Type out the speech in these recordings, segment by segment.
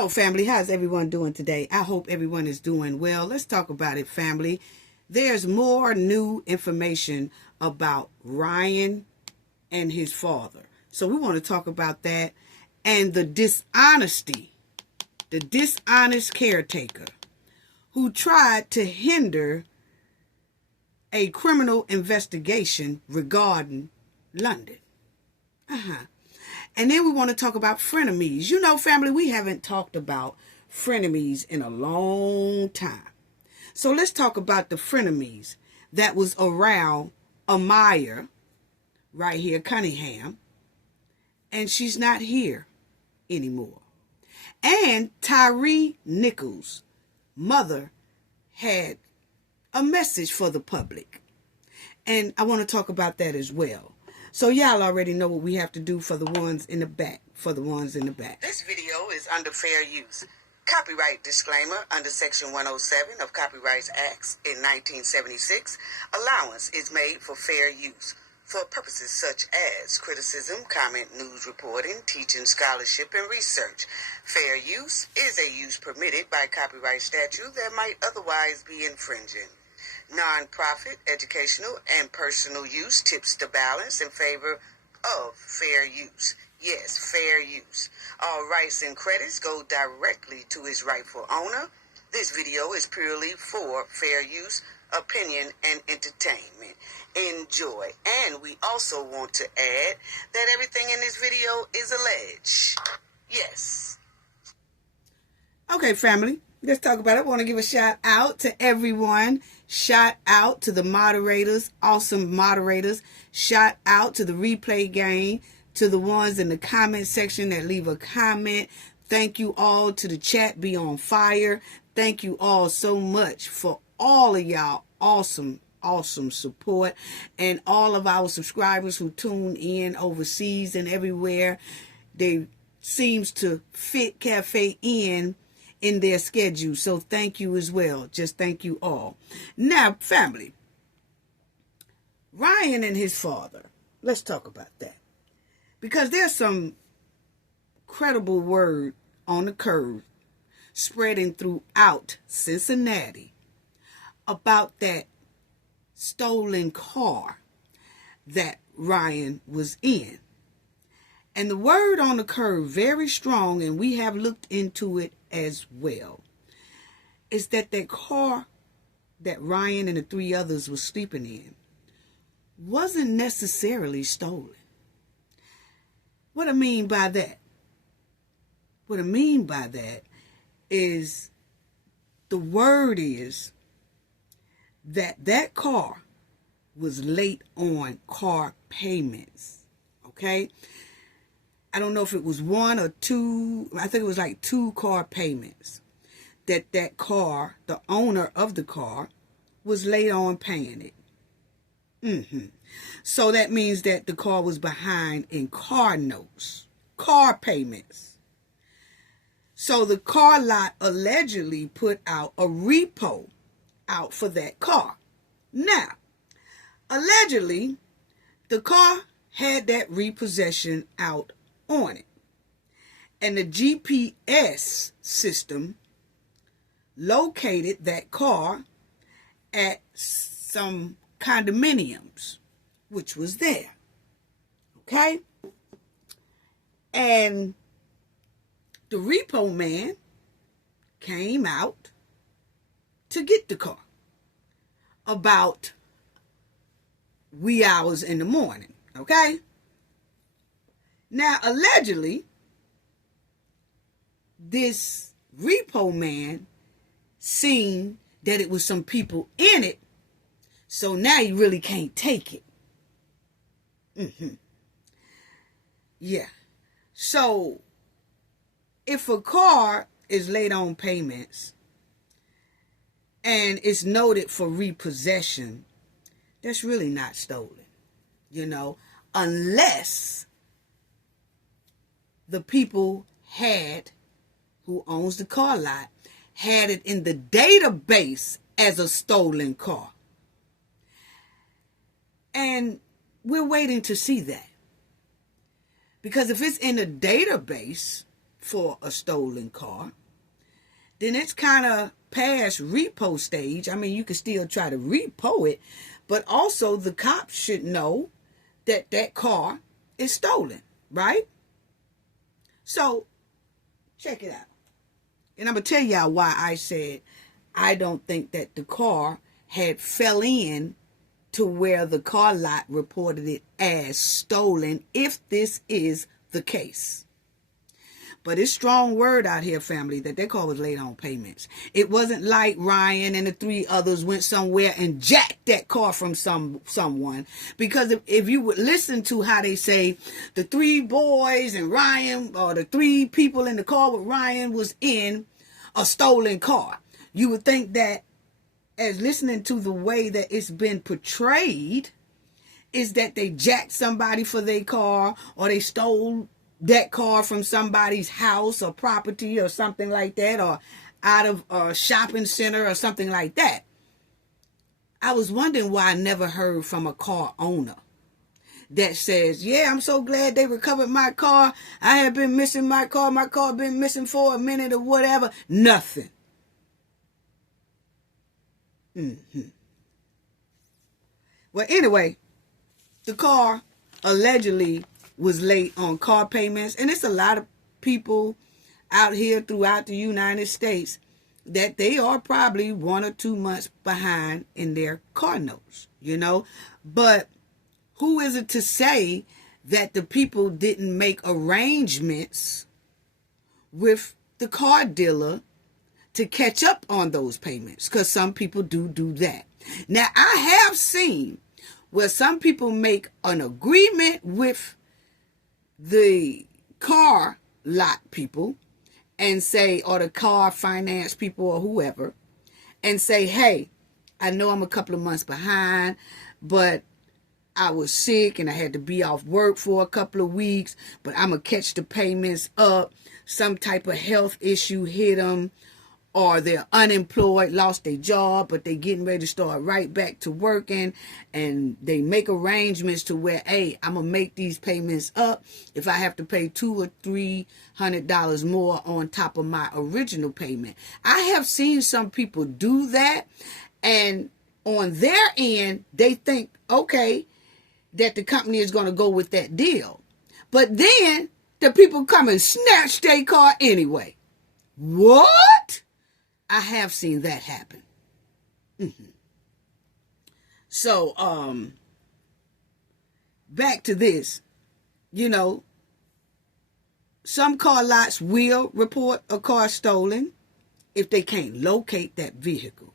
Hello, family. How's everyone doing today? I hope everyone is doing well. Let's talk about it, family. There's more new information about Ryan and his father. So we want to talk about that and the dishonesty, the dishonest caretaker who tried to hinder a criminal investigation regarding London. And then we want to talk about frenemies. You know, family, we haven't talked about frenemies in a long time. So let's talk about the frenemies that was around Amiya, right here, Cunningham. And she's not here anymore. And Tyre Nichols' mother had a message for the public. And I want to talk about that as well. So y'all already know what we have to do for the ones in the back. This video is under fair use. Copyright disclaimer under Section 107 of Copyright Acts in 1976. Allowance is made for fair use for purposes such as criticism, comment, news reporting, teaching, scholarship, and research. Fair use is a use permitted by copyright statute that might otherwise be infringing. Non-profit, educational, and personal use tips the balance in favor of fair use. Yes, fair use. All rights and credits go directly to its rightful owner. This video is purely for fair use, opinion, and entertainment. Enjoy. And we also want to add that everything in this video is alleged. Yes. Okay, family. Let's talk about it. I want to give a shout out to everyone. Shout out to the moderators, awesome moderators. Shout out to the replay gang, to the ones in the comment section that leave a comment. Thank you all to the chat. Be on fire. Thank you all so much for all of y'all awesome support, and all of our subscribers who tune in overseas and everywhere. They seems to fit Cafe in their schedule. So thank you as well. Just thank you all. Now, family, Ryan and his father, let's talk about that. Because there's some credible word on the curve spreading throughout Cincinnati about that stolen car that Ryan was in. And the word on the curve, very strong, and we have looked into it as well, is that that car that Ryan and the three others were sleeping in wasn't necessarily stolen. What I mean by that? What I mean by that is the word is that that car was late on car payments. Okay? I don't know if it was one or two. I think it was like 2 car payments that car, the owner of the car, was late on paying it. So that means that the car was behind in car notes, car payments. So the car lot allegedly put out a repo out for that car. Now, allegedly, the car had that repossession out on it. And the GPS system located that car at some condominiums, which was there. Okay? And the repo man came out to get the car about wee hours in the morning. Okay? Now, allegedly, this repo man seen that it was some people in it, so now he really can't take it. Yeah. So, if a car is late on payments and it's noted for repossession, that's really not stolen, you know, unless the people who owns the car lot, had it in the database as a stolen car. And we're waiting to see that. Because if it's in a database, for a stolen car, then it's kind of past repo stage. I mean, you can still try to repo it, but also the cops should know that that car is stolen, right? So, check it out. And I'm going to tell y'all why I said I don't think that the car had fell in to where the car lot reported it as stolen, if this is the case. But it's strong word out here, family, that their car was late on payments. It wasn't like Ryan and the 3 others went somewhere and jacked that car from someone. Because if you would listen to how they say the 3 boys and Ryan, or the 3 people in the car with Ryan was in a stolen car, you would think that, as listening to the way that it's been portrayed, is that they jacked somebody for their car, or they stole that car from somebody's house or property or something like that, or out of a shopping center or something like that. I was wondering why I never heard from a car owner that says, yeah, I'm so glad they recovered my car. I have been missing my car. My car been missing for a minute or whatever. Nothing. Well, anyway, the car allegedly was late on car payments, and it's a lot of people out here throughout the United States that they are probably 1 or 2 months behind in their car notes, you know. But who is it to say that the people didn't make arrangements with the car dealer to catch up on those payments? Because some people do that. Now, I have seen where some people make an agreement with the car lot people and say, or the car finance people or whoever, and say, hey, I know I'm a couple of months behind, but I was sick and I had to be off work for a couple of weeks, but I'm going to catch the payments up. Some type of health issue hit them, or they're unemployed, lost their job, but they getting ready to start right back to working, and they make arrangements to where, hey, I'm gonna make these payments up if I have to pay $200 or $300 more on top of my original payment. I have seen some people do that, and on their end, they think, okay, that the company is gonna go with that deal. But then the people come and snatch their car anyway. What? I have seen that happen. So, back to this, you know, some car lots will report a car stolen if they can't locate that vehicle.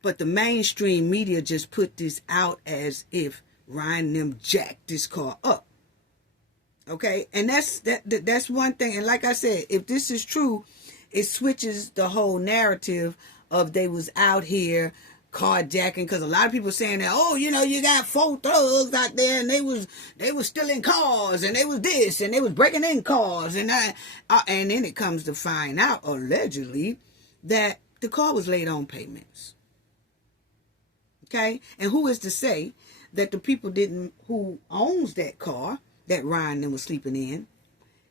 But the mainstream media just put this out as if Ryan and them jacked this car up. Okay? And that's one thing. And like I said, if this is true, it switches the whole narrative of they was out here carjacking, because a lot of people saying that, oh, you know, you got 4 thugs out there and they was stealing cars and they was this and they was breaking in cars, and and then it comes to find out allegedly that the car was late on payments. Okay, and who is to say that the people who owns that car that Ryan was sleeping in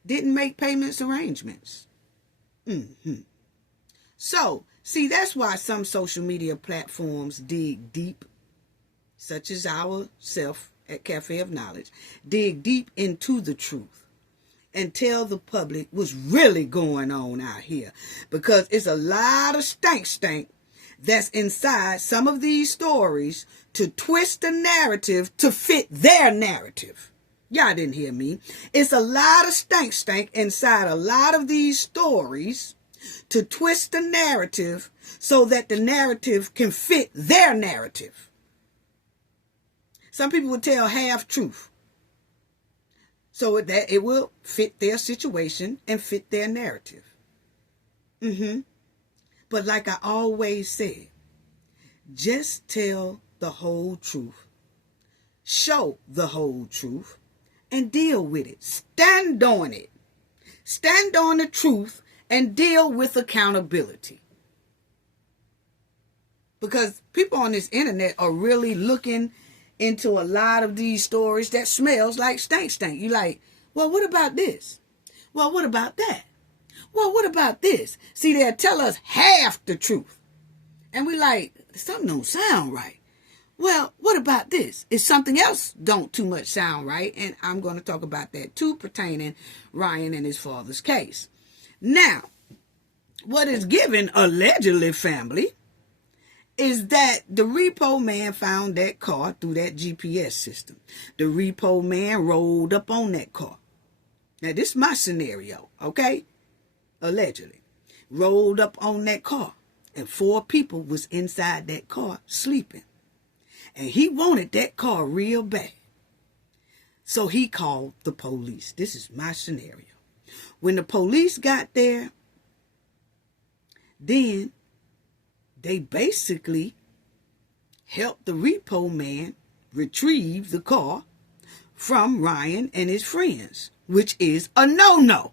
didn't make payments arrangements? So, see, that's why some social media platforms dig deep, such as ourself at Cafe of Knowledge, dig deep into the truth and tell the public what's really going on out here. Because it's a lot of stank that's inside some of these stories to twist the narrative to fit their narrative. Y'all didn't hear me. It's a lot of stank inside a lot of these stories to twist the narrative so that the narrative can fit their narrative. Some people will tell half truth so that it will fit their situation and fit their narrative. But like I always said, just tell the whole truth, show the whole truth, and deal with it. Stand on it. Stand on the truth and deal with accountability. Because people on this internet are really looking into a lot of these stories that smells like stank. You like, well, what about this? Well, what about that? Well, what about this? See, they'll tell us half the truth. And we like, something don't sound right. Well, what about this? If something else don't too much sound right, and I'm going to talk about that too, pertaining Ryan and his father's case. Now, what is given, allegedly, family, is that the repo man found that car through that GPS system. The repo man rolled up on that car. Now, this is my scenario, okay? Allegedly. Rolled up on that car. And 4 people was inside that car sleeping. And he wanted that car real bad. So he called the police. This is my scenario. When the police got there, then they basically helped the repo man retrieve the car from Ryan and his friends, which is a no-no.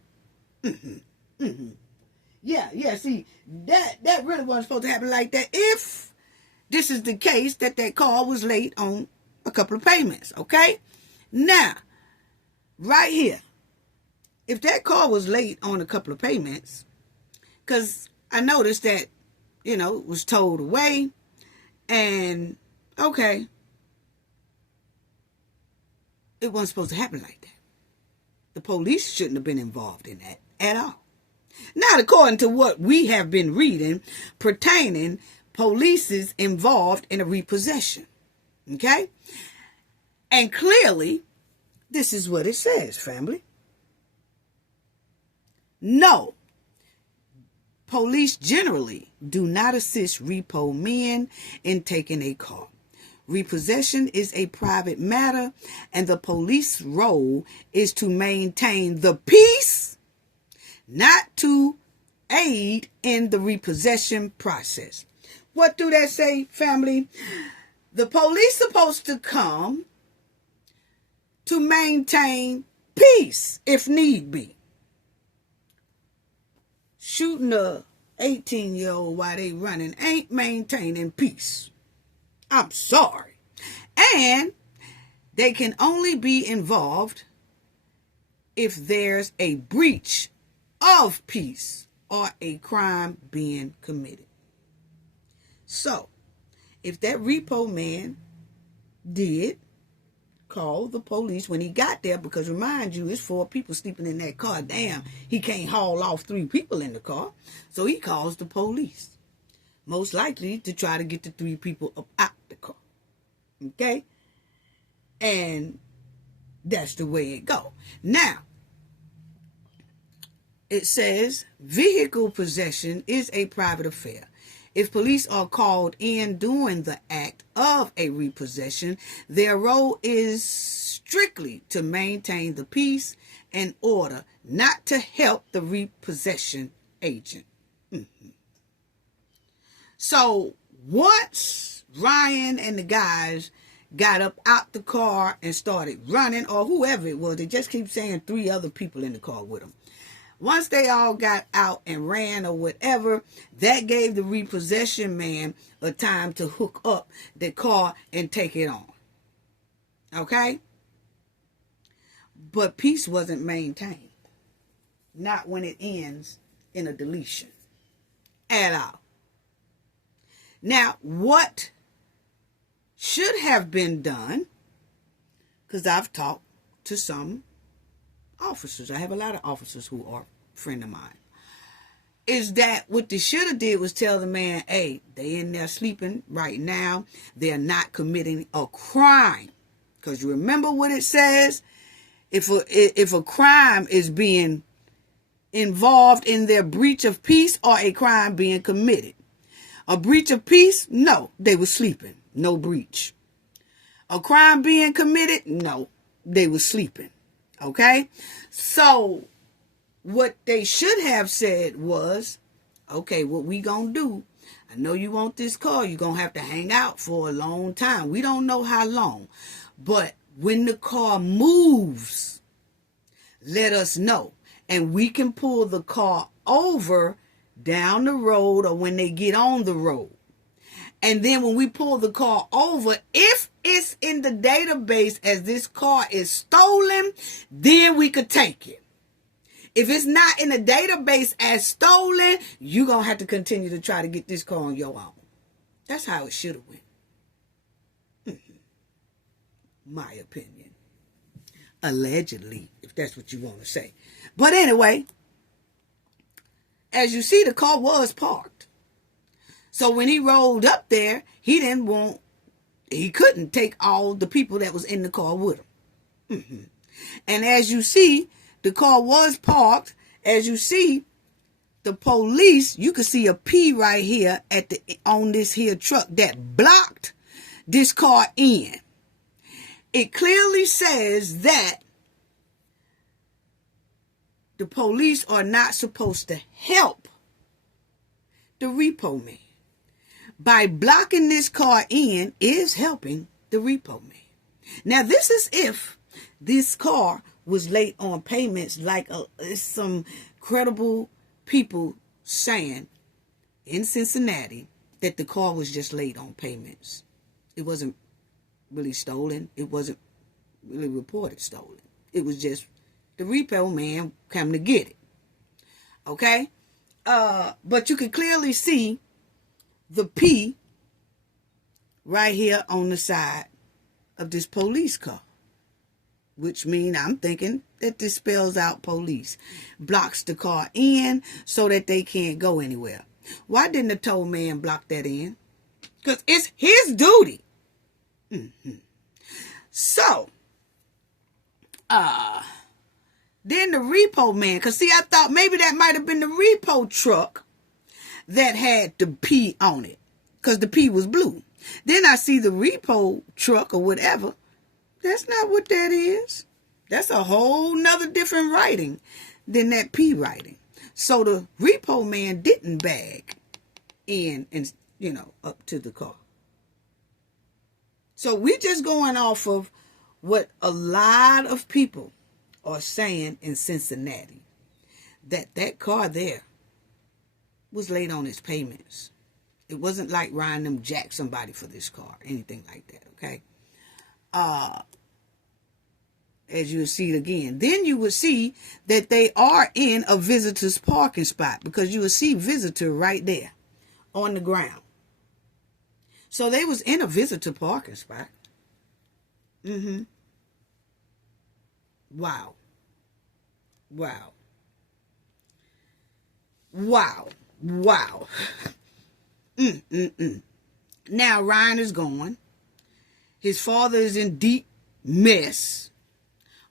Yeah, see, that really wasn't supposed to happen like that if this is the case that car was late on a couple of payments, okay? Now, right here, if that car was late on a couple of payments, because I noticed that, it was towed away, and, okay, it wasn't supposed to happen like that. The police shouldn't have been involved in that at all. Not according to what we have been reading pertaining police is involved in a repossession. Okay? And clearly, this is what it says, family. No. Police generally do not assist repo men in taking a car. Repossession is a private matter, and the police role is to maintain the peace, not to aid in the repossession process. What do that say, family? The police supposed to come to maintain peace if need be. Shooting a 18-year-old while they running ain't maintaining peace. I'm sorry. And they can only be involved if there's a breach of peace or a crime being committed. So, if that repo man did call the police when he got there, because remind you, it's 4 people sleeping in that car. Damn, he can't haul off 3 people in the car. So he calls the police. Most likely to try to get the 3 people up out the car. Okay? And that's the way it go. Now, it says vehicle possession is a private affair. If police are called in during the act of a repossession, their role is strictly to maintain the peace and order, not to help the repossession agent. So once Ryan and the guys got up out the car and started running, or whoever it was, they just keep saying 3 other people in the car with them. Once they all got out and ran or whatever, that gave the repossession man a time to hook up the car and take it on. Okay? But peace wasn't maintained. Not when it ends in a deletion. At all. Now, what should have been done, because I've talked to some officers, I have a lot of officers who are a friend of mine, is that what they should have did was tell the man, hey, they in there sleeping right now. They're not committing a crime. Because you remember what it says? If a crime is being involved in their breach of peace or a crime being committed. A breach of peace? No, they were sleeping. No breach. A crime being committed? No, they were sleeping. Okay? So, what they should have said was, okay, what we gonna do, I know you want this car, you're gonna have to hang out for a long time. We don't know how long. But when the car moves, let us know. And we can pull the car over down the road or when they get on the road. And then when we pull the car over, if it's in the database as this car is stolen, then we could take it. If it's not in the database as stolen, you're going to have to continue to try to get this car on your own. That's how it should have went. My opinion. Allegedly, if that's what you want to say. But anyway, as you see, the car was parked. So when he rolled up there, he couldn't take all the people that was in the car with him. And as you see, the car was parked. As you see, the police, you can see a P right here on this here truck that blocked this car in. It clearly says that the police are not supposed to help the repo man. By blocking this car in is helping the repo man. Now, this is if this car was late on payments, like some credible people saying in Cincinnati that the car was just late on payments. It wasn't really stolen. It wasn't really reported stolen. It was just the repo man coming to get it. Okay? But you can clearly see the P right here on the side of this police car, which means I'm thinking that this spells out police. Blocks the car in so that they can't go anywhere. Why didn't the tow man block that in? Because it's his duty. So, then the repo man, because see, I thought maybe that might have been the repo truck that had the P on it, because the P was blue. Then I see the repo truck or whatever. That's not what that is. That's a whole nother different writing than that P writing. So the repo man didn't bag in and, up to the car. So we just going off of what a lot of people are saying in Cincinnati, that car there was late on its payments. It wasn't like Ryan them jacked somebody for this car, anything like that, okay? As you see it again. Then you will see that they are in a visitor's parking spot, because you will see visitor right there on the ground. So they was in a visitor parking spot. Wow. Wow. Wow. Wow. Now Ryan is gone. His father is in deep mess.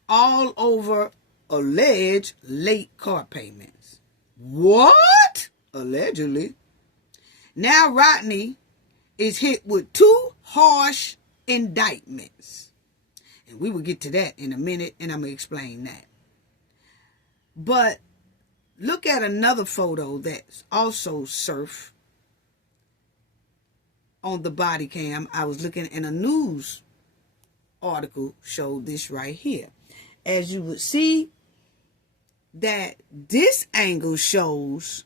All over alleged late car payments. What? Allegedly. Now Rodney is hit with 2 harsh indictments. And we will get to that in a minute, and I'm going to explain that. But look at another photo that's also surfed on the body cam. I was looking in a news article, showed this right here. As you would see, that this angle shows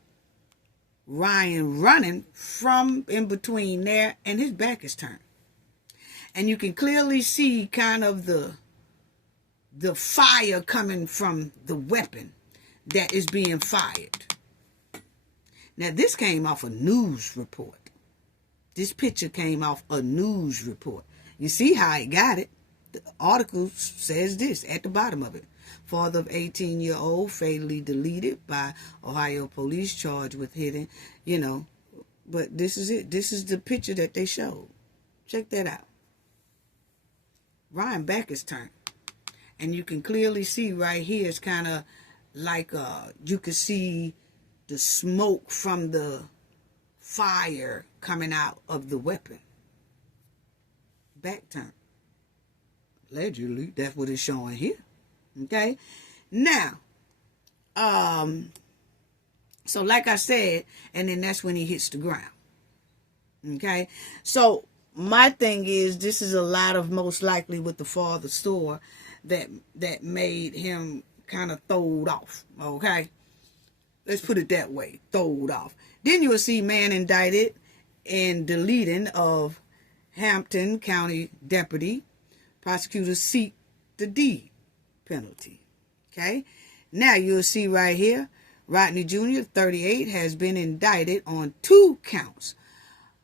Ryan running from in between there, and his back is turned. And you can clearly see kind of the fire coming from the weapon that is being fired. Now, this came off a news report. This picture came off a news report. You see how it got it. The article says this at the bottom of it. Father of 18-year-old fatally deleted by Ohio police, charged with hitting, But this is it. This is the picture that they showed. Check that out. Ryan's back is turned. And you can clearly see right here, it's kind of like you can see the smoke from the fire coming out of the weapon. Back turned. Allegedly, that's what it's showing here. Okay? Now, so like I said, and then that's when he hits the ground. Okay? So, my thing is, this is a lot of most likely with the father's store that made him kind of throwed off. Okay? Let's put it that way. Throwed off. Then you will see man indicted in deleting of Hampton County deputy. Prosecutors seek the D penalty. Okay? Now you'll see right here, Rodney Jr., 38, has been indicted on 2 counts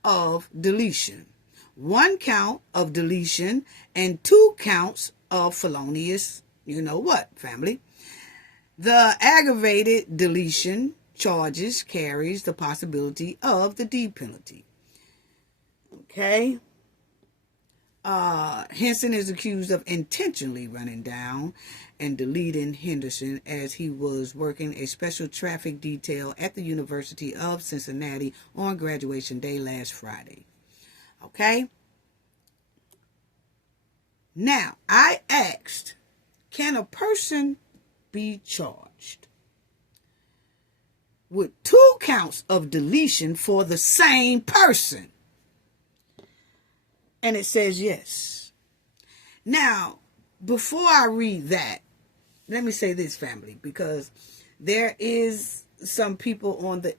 of deletion. 1 count of deletion and 2 counts of felonious, you know what, family. The aggravated deletion charges carries the possibility of the death penalty. Okay. Hinton is accused of intentionally running down and deleting Henderson as he was working a special traffic detail at the University of Cincinnati on graduation day last Friday. Okay? Now, I asked, can a person be charged with 2 counts of deletion for the same person? And it says yes. Now, before I read that, let me say this, family, because there is some people on the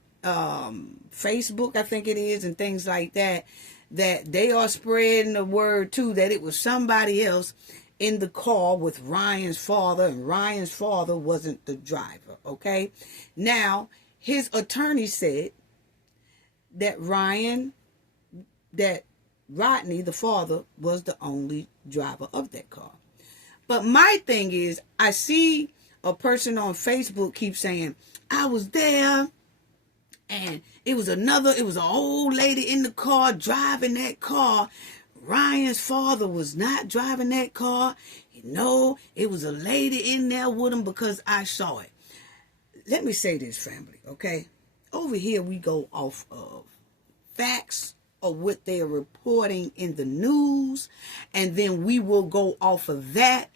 Facebook, I think it is, and things like that, that they are spreading the word too that it was somebody else in the car with Ryan's father, and Ryan's father wasn't the driver. Okay. Now, his attorney said that Rodney, the father, was the only driver of that car. But my thing is, I see a person on Facebook keep saying, I was there, and it was an old lady in the car driving that car. Ryan's father was not driving that car. It was a lady in there with him because I saw it. Let me say this, family, okay? Over here, we go off of facts or what they are reporting in the news, and then we will go off of that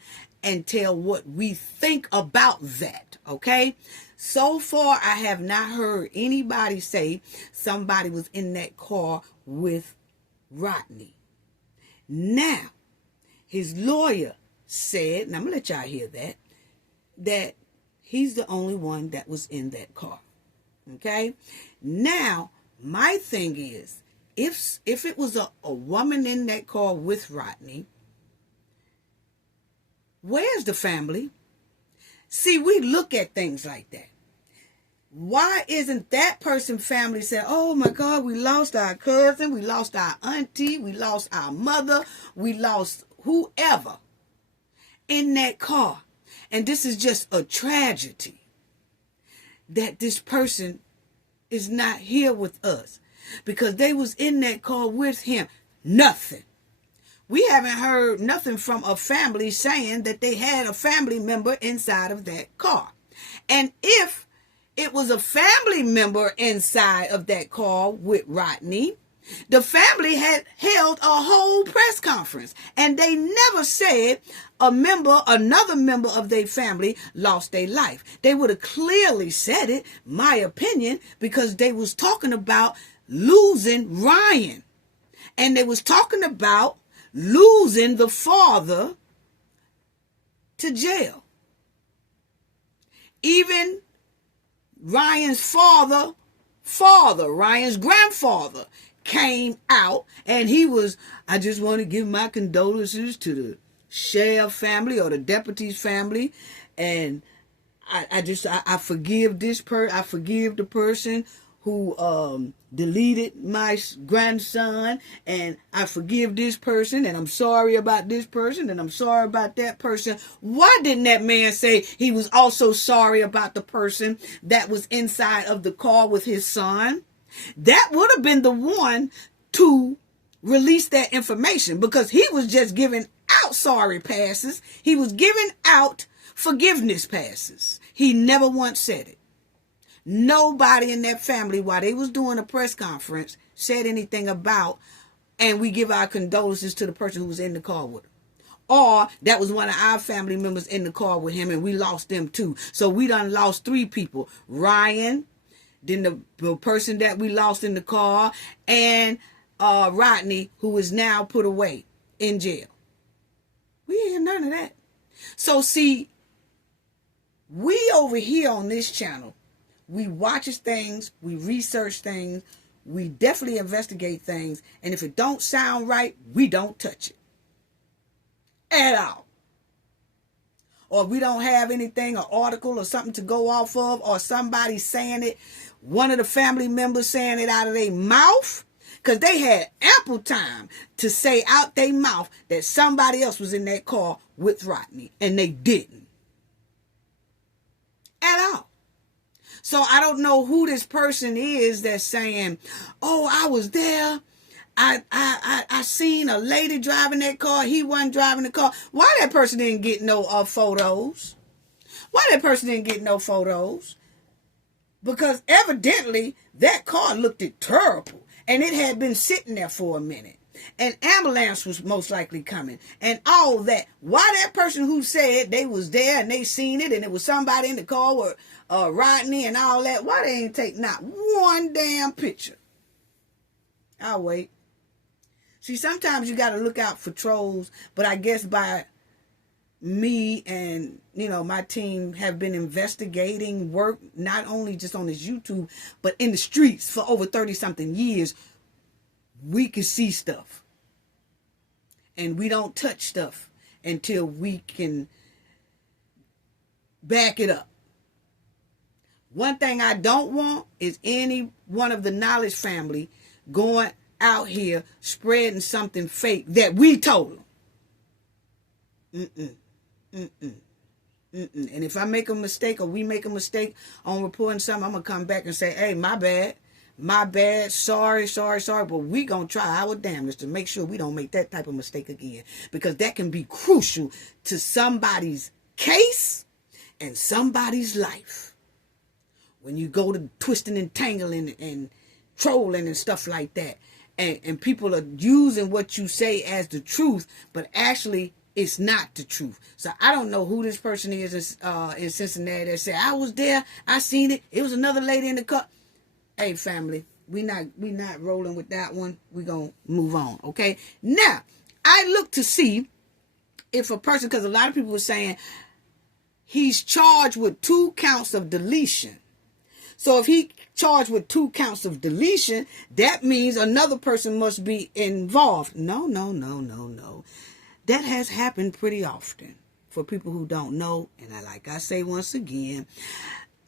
and tell what we think about that, okay? So far, I have not heard anybody say somebody was in that car with Rodney. Now, his lawyer said, and I'm going to let y'all hear that he's the only one that was in that car, okay? Now, my thing is, if it was a woman in that car with Rodney, where's the family? See, we look at things like that. Why isn't that person family say, oh my God, we lost our cousin, we lost our auntie, we lost our mother, we lost whoever in that car. And this is just a tragedy that this person is not here with us because they was in that car with him. Nothing. We haven't heard nothing from a family saying that they had a family member inside of that car. And if it was a family member inside of that car with Rodney, the family had held a whole press conference, and they never said another member of their family lost their life. They would have clearly said it, my opinion, because they was talking about losing Ryan, and they was talking about losing the father to jail. Even Ryan's Ryan's grandfather came out, and I just want to give my condolences to the sheriff family or the deputy's family, and I forgive I forgive the person who deleted my grandson, and I forgive this person, and I'm sorry about this person, and I'm sorry about that person. Why didn't that man say he was also sorry about the person that was inside of the car with his son? That would have been the one to release that information, because he was just giving out sorry passes. He was giving out forgiveness passes. He never once said it. Nobody in that family, while they was doing a press conference, said anything about, and we give our condolences to the person who was in the car with him. Or that was one of our family members in the car with him, and we lost them too. So we done lost 3 people. Ryan, then the person that we lost in the car, and Rodney, who is now put away in jail. We ain't hear none of that. So see, we over here on this channel, we watch things, we research things, we definitely investigate things, and if it don't sound right, we don't touch it at all. or we don't have anything, an article or something to go off of, or somebody saying it, one of the family members saying it out of their mouth, because they had ample time to say out their mouth that somebody else was in that car with Rodney, and they didn't at all. So I don't know who this person is that's saying, oh, I was there. I seen a lady driving that car. He wasn't driving the car. Why that person didn't get no photos? Why that person didn't get no photos? Because evidently that car looked terrible. And it had been sitting there for a minute. An ambulance was most likely coming. And all that. Why that person who said they was there and they seen it and it was somebody in the car with Rodney and all that, why they ain't take not one damn picture? I'll wait. See, sometimes you got to look out for trolls, but I guess by me and, my team have been investigating work, not only just on this YouTube, but in the streets for over 30-something years, we can see stuff. And we don't touch stuff until we can back it up. One thing I don't want is any one of the knowledge family going out here spreading something fake that we told them. And if I make a mistake or we make a mistake on reporting something, I'm going to come back and say, hey, my bad, sorry, but we going to try our damnedest to make sure we don't make that type of mistake again, because that can be crucial to somebody's case and somebody's life. When you go to twisting and tangling and trolling and stuff like that, and people are using what you say as the truth, but actually it's not the truth. So I don't know who this person is in Cincinnati that said, I was there, I seen it, it was another lady in the car. Hey, family, we not rolling with that one. We gonna move on, okay? Now, I look to see if a person, because a lot of people were saying he's charged with 2 counts of deletion. So if he charged with 2 counts of deletion, that means another person must be involved. No. That has happened pretty often for people who don't know. And like I say once again,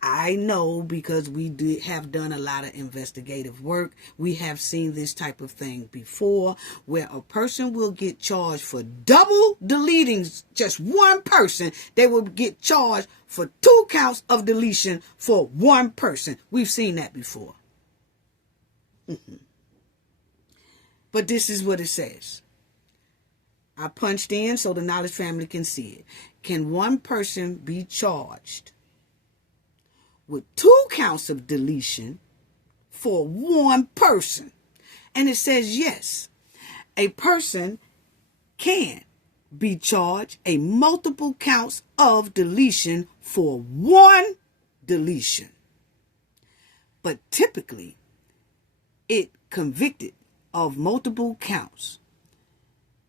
I know because we have done a lot of investigative work. We have seen this type of thing before, where a person will get charged for double deleting just one person. They will get charged for 2 counts of deletion for one person. We've seen that before. But this is what it says. I punched in so the knowledge family can see it. Can one person be charged with 2 counts of deletion for one person? And it says yes. A person can be charged a multiple counts of deletion for one deletion. But typically, it convicted of multiple counts.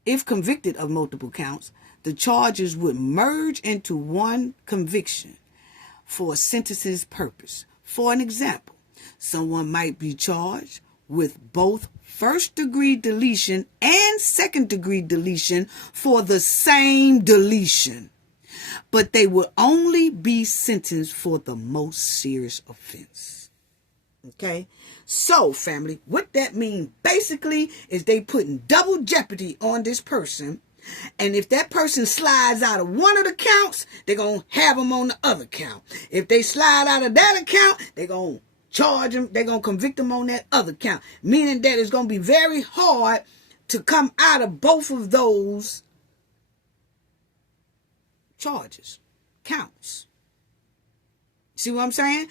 If convicted of multiple counts, the charges would merge into one conviction for a sentence's purpose. For an example, someone might be charged with both first-degree deletion and second-degree deletion for the same deletion, but they will only be sentenced for the most serious offense. Okay? So, family, what that means basically is they putting double jeopardy on this person. And if that person slides out of one of the counts, they're going to have them on the other count. If they slide out of that account, they're going to charge them. They're going to convict them on that other count. Meaning that it's going to be very hard to come out of both of those charges, counts. See what I'm saying?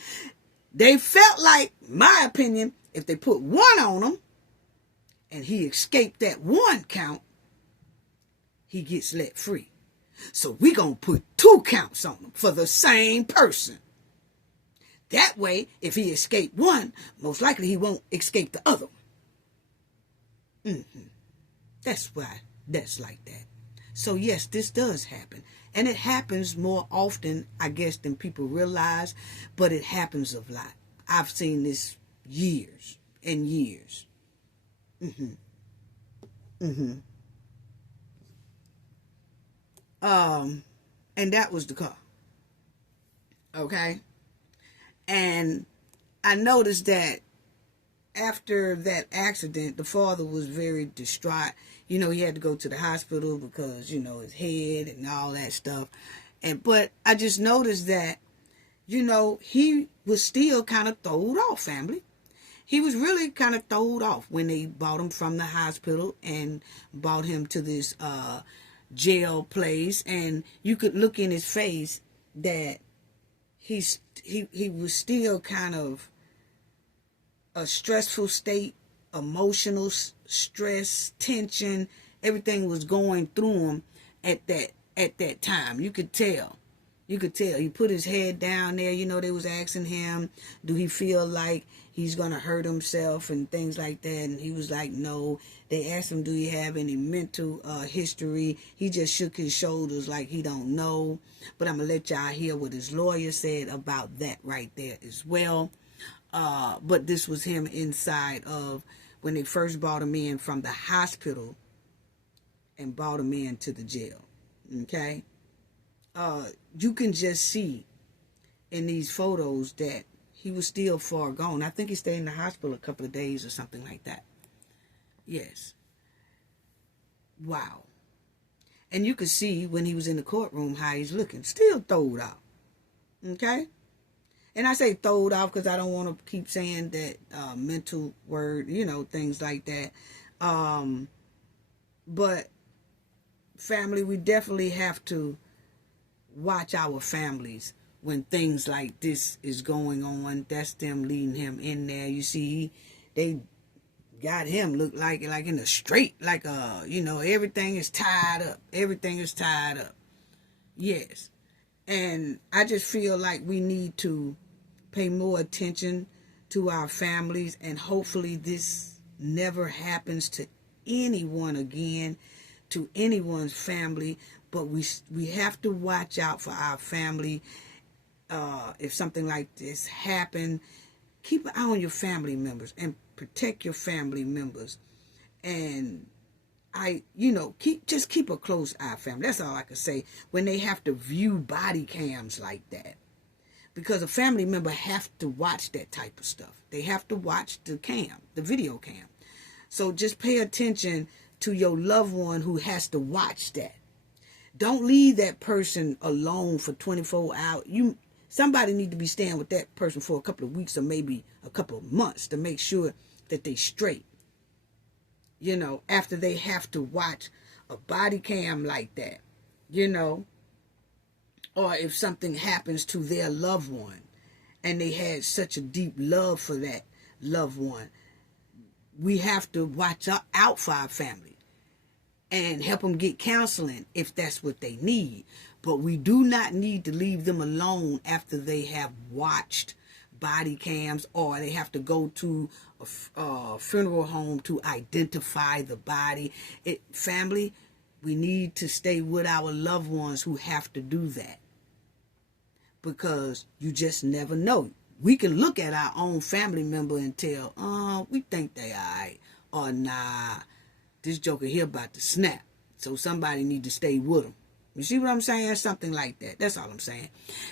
They felt like, my opinion, if they put one on him and he escaped that one count, he gets let free. So we're going to put 2 counts on him for the same person. That way, if he escaped one, most likely he won't escape the other one. That's why that's like that. So yes, this does happen. And it happens more often, I guess, than people realize. But it happens a lot. I've seen this years and years. And that was the car. Okay? And I noticed that after that accident, the father was very distraught. You know, he had to go to the hospital because, you know, his head and all that stuff. But I just noticed that, you know, he was still kind of throwed off, family. He was really kind of throwed off when they brought him from the hospital and brought him to this jail place. And you could look in his face that he was still kind of a stressful state, emotional stress, tension, everything was going through him at that time. You could tell. He put his head down there. You know, they was asking him, do he feel like he's going to hurt himself and things like that. And he was like, no. They asked him, do you have any mental history? He just shook his shoulders like he don't know. But I'm going to let y'all hear what his lawyer said about that right there as well. But this was him inside of when they first brought him in from the hospital and brought him into the jail. Okay? You can just see in these photos that he was still far gone. I think he stayed in the hospital a couple of days or something like that. Yes. Wow. And you could see when he was in the courtroom how he's looking. Still throwed off. Okay? And I say throwed off because I don't want to keep saying that mental word, you know, things like that. But family, we definitely have to watch our families when things like this is going on. That's them leading him in there. You see, they got him look like in the straight, like you know, everything is tied up. Everything is tied up. Yes. And I just feel like we need to pay more attention to our families, and hopefully this never happens to anyone again, to anyone's family. But we have to watch out for our family. If something like this happen, keep an eye on your family members and protect your family members. And keep a close eye, family. That's all I can say when they have to view body cams like that. Because a family member have to watch that type of stuff. They have to watch the video cam. So just pay attention to your loved one who has to watch that. Don't leave that person alone for 24 hours. Somebody need to be staying with that person for a couple of weeks or maybe a couple of months to make sure that they straight. You know, after they have to watch a body cam like that, you know, or if something happens to their loved one and they had such a deep love for that loved one, we have to watch out for our family and help them get counseling if that's what they need. But we do not need to leave them alone after they have watched body cams or they have to go to a funeral home to identify the body. Family, we need to stay with our loved ones who have to do that. Because you just never know. We can look at our own family member and tell, we think they all right. Or nah, this joker here about to snap. So somebody need to stay with him. You see what I'm saying? Something like that. That's all I'm saying.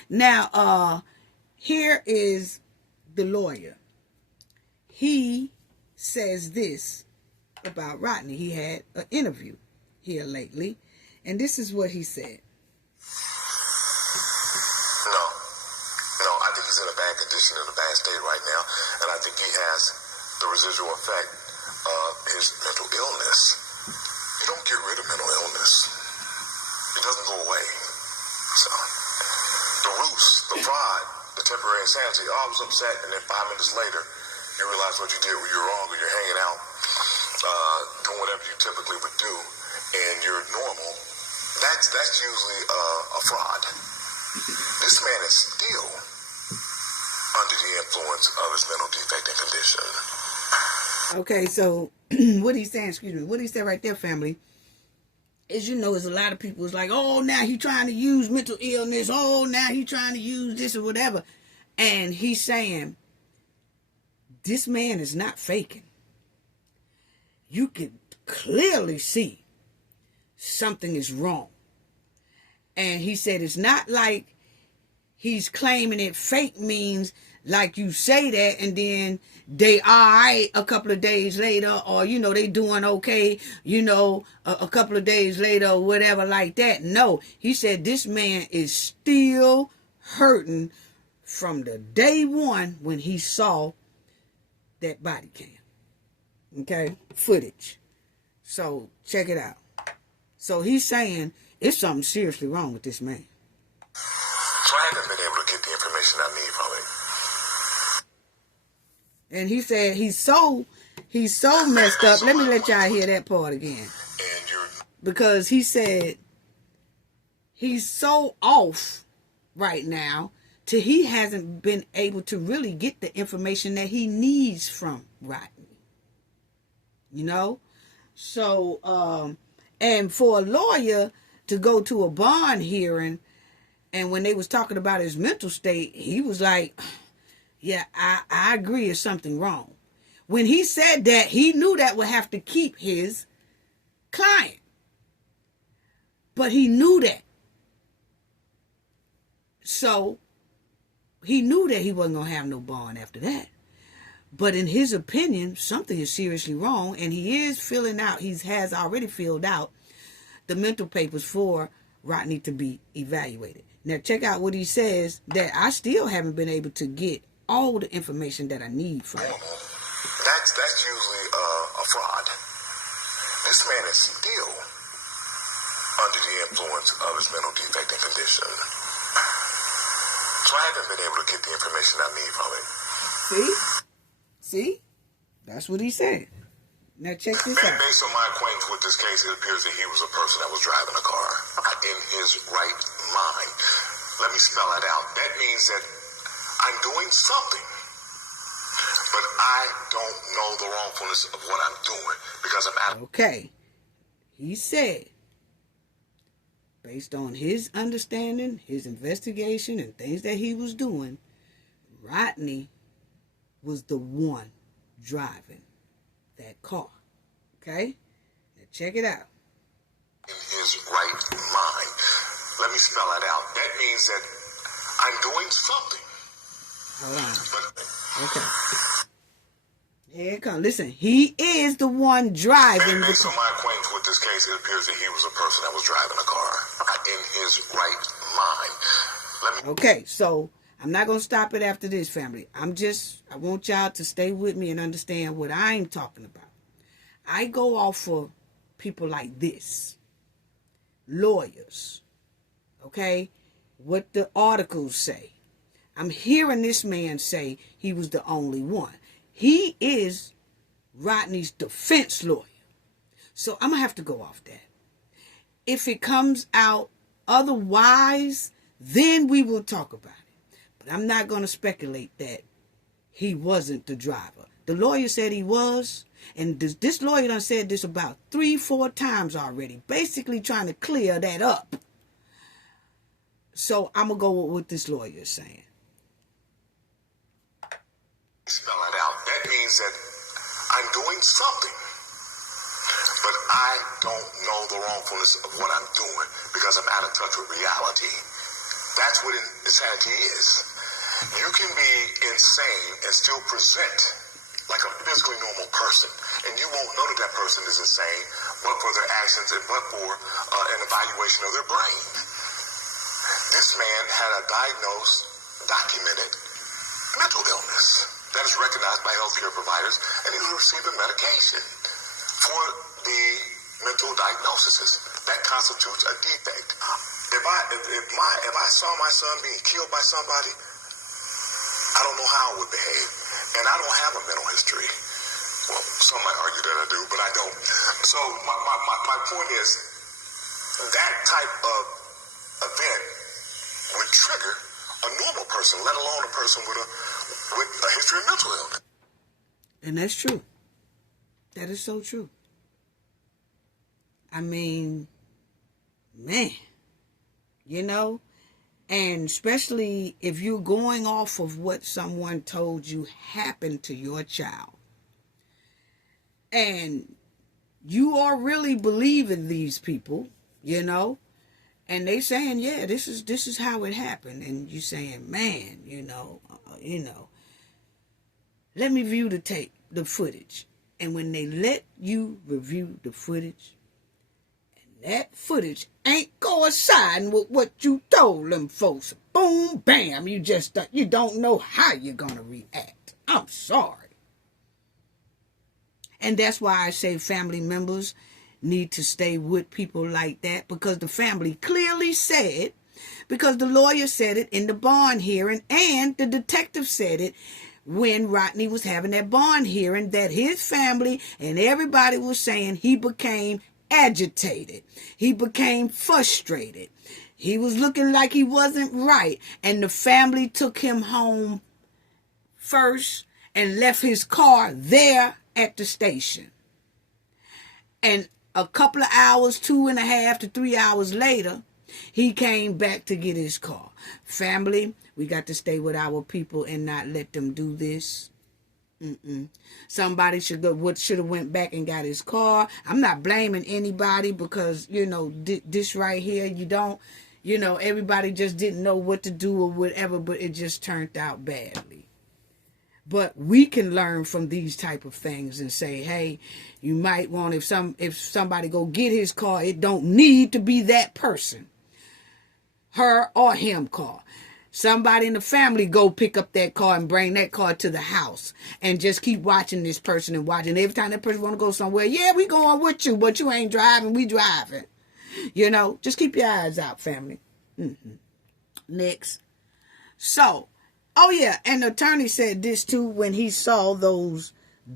Now, here is the lawyer. He says this about Rodney. He had an interview here lately. And this is what he said. No, I think he's in a bad condition, in a bad state right now. And I think he has the residual effect of his mental illness. You don't get rid of mental illness. It doesn't go away. So, the ruse, the fraud, the temporary insanity, I was upset, and then 5 minutes later, you realize what you did, you're wrong, or you're hanging out, doing whatever you typically would do, and you're normal. That's usually a fraud. This man is still under the influence of his mental defect and condition. Okay, so what he said right there, family, is, there's a lot of people who's like, oh, now he trying to use mental illness. Oh, now he trying to use this or whatever. And he's saying, this man is not faking. You can clearly see something is wrong. And he said it's not like he's claiming it fake means like you say that and then they all right a couple of days later, or they doing okay, a couple of days later or whatever like that. No, he said this man is still hurting from the day one when he saw that body cam footage. So check it out. So he's saying it's something seriously wrong with this man. So I haven't been able to get the information I need from him. And he said he's so messed up. Let me let y'all hear that part again. Because he said he's so off right now till he hasn't been able to really get the information that he needs from Rodney. So, and for a lawyer to go to a bond hearing, and when they was talking about his mental state, he was like, yeah, I agree there's something wrong. When he said that, he knew that would have to keep his client. But he knew that. So, he knew that he wasn't going to have no bond after that. But in his opinion, something is seriously wrong, and he is filling out, has already filled out the mental papers for Rodney to be evaluated. Now, check out what he says, that I still haven't been able to get all the information that I need from him. That's usually a fraud. This man is still under the influence of his mental defect and condition. So I haven't been able to get the information I need from him. See? That's what he said. Now check this out. Based on my acquaintance with this case, it appears that he was a person that was driving a car in his right mind. Let me spell that out. That means that I'm doing something, but I don't know the wrongfulness of what I'm doing because I'm out. Okay. He said, based on his understanding, his investigation, and things that he was doing, Rodney was the one driving that car. Okay? Now check it out. In his right mind. Let me spell that out. That means that I'm doing something. Hold on. Okay. Here it comes. Listen, he is the one driving. Based on my acquaintance with this case, it appears that he was a person that was driving a car in his right mind. Okay, so I'm not going to stop it after this, family. I want y'all to stay with me and understand what I'm talking about. I go off for people like this. Lawyers. Okay? What the articles say. I'm hearing this man say he was the only one. He is Rodney's defense lawyer. So I'm going to have to go off that. If it comes out otherwise, then we will talk about it. But I'm not going to speculate that he wasn't the driver. The lawyer said he was. And this lawyer done said this about 3-4 times already. Basically trying to clear that up. So I'm going to go with what this lawyer is saying. Spell it out. That means that I'm doing something, but I don't know the wrongfulness of what I'm doing because I'm out of touch with reality. That's what insanity is. You can be insane and still present like a physically normal person, and you won't know that that person is insane but for their actions and but for an evaluation of their brain. This man had a diagnosed, documented mental illness that is recognized by healthcare providers, and he was receiving medication for the mental diagnoses. That constitutes a defect. If I saw my son being killed by somebody, I don't know how I would behave, and I don't have a mental history. Well, some might argue that I do, but I don't. So my point is that type of event would trigger a normal person, let alone a person with a history of mental illness. And that's true. That is so true. I mean, man, and especially if you're going off of what someone told you happened to your child, and you are really believing these people, And they saying, yeah, this is how it happened. And you saying, man, let me view the tape, the footage. And when they let you review the footage, and that footage ain't coinciding with what you told them folks, boom, bam, you don't know how you're gonna react. I'm sorry. And that's why I say family members need to stay with people like that, because the family clearly said, because the lawyer said it in the bond hearing, and the detective said it when Rodney was having that bond hearing, that his family and everybody was saying he became agitated. He became frustrated. He was looking like he wasn't right. And the family took him home first and left his car there at the station. And a couple of hours, 2.5 to 3 hours later, he came back to get his car. Family, we got to stay with our people and not let them do this. Somebody should have went back and got his car. I'm not blaming anybody, because, this right here, everybody just didn't know what to do or whatever, but it just turned out badly. But we can learn from these type of things and say, hey, you might want, if somebody go get his car, it don't need to be that person, her or him car. Somebody in the family go pick up that car and bring that car to the house and just keep watching this person and watching. Every time that person want to go somewhere, yeah, we going with you, but you ain't driving, we driving. Just keep your eyes out, family. Next. So, oh yeah, and the attorney said this too when he saw those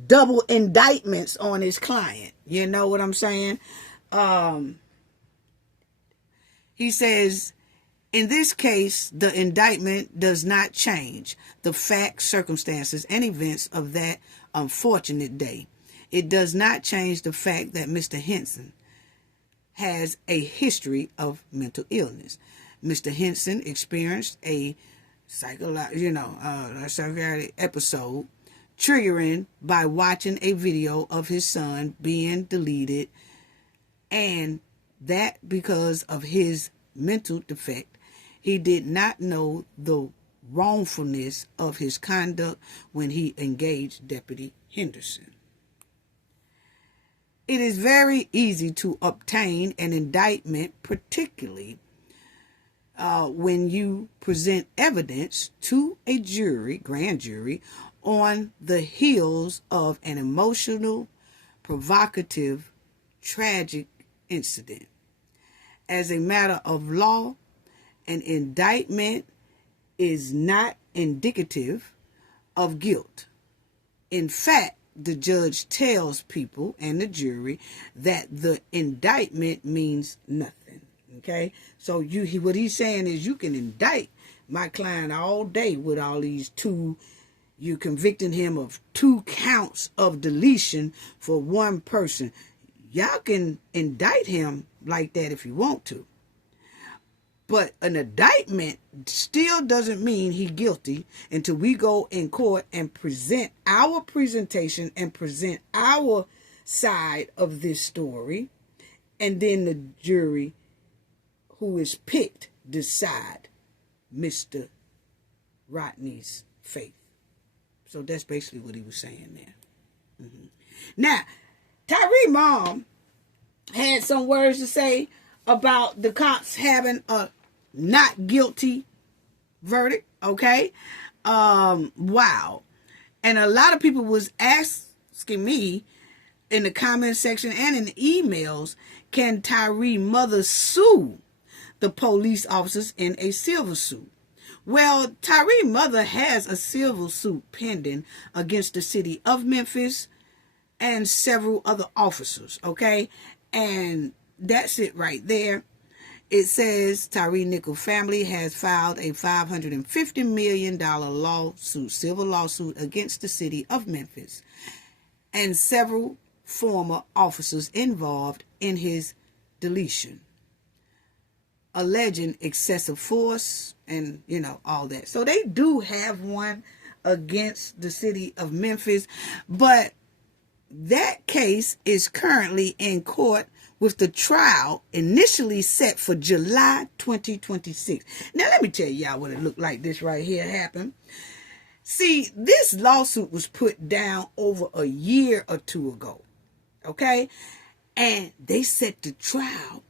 double indictments on his client. You know what I'm saying? He says, in this case, the indictment does not change the facts, circumstances, and events of that unfortunate day. It does not change the fact that Mr. Hinton has a history of mental illness. Mr. Hinton experienced a psychiatric episode triggering by watching a video of his son being deleted, and that because of his mental defect, he did not know the wrongfulness of his conduct when he engaged Deputy Henderson. It is very easy to obtain an indictment, particularly when you present evidence to a grand jury, on the heels of an emotional, provocative, tragic incident. As a matter of law, an indictment is not indicative of guilt. In fact, the judge tells people and the jury that the indictment means nothing. Okay? So what he's saying is, you can indict my client all day with all these you convicting him of 2 counts of deletion for one person. Y'all can indict him like that if you want to. But an indictment still doesn't mean he's guilty until we go in court and present our presentation and present our side of this story. And then the jury who is picked decide Mr. Rodney's fate. So that's basically what he was saying there. Now, Tyre's mom had some words to say about the cops having a not guilty verdict. Okay. Wow. And a lot of people was asking me in the comment section and in the emails, can Tyre's mother sue the police officers in a civil suit? Well, Tyre's mother has a civil suit pending against the city of Memphis and several other officers. Okay. And that's it right there. It says Tyre Nichols' family has filed a $550 million civil lawsuit against the city of Memphis and several former officers involved in his deletion, alleging excessive force and, all that. So they do have one against the city of Memphis, but that case is currently in court with the trial initially set for July 2026. Now, let me tell y'all what it looked like this right here happened. See, this lawsuit was put down over a year or two ago, okay? And they set the trial,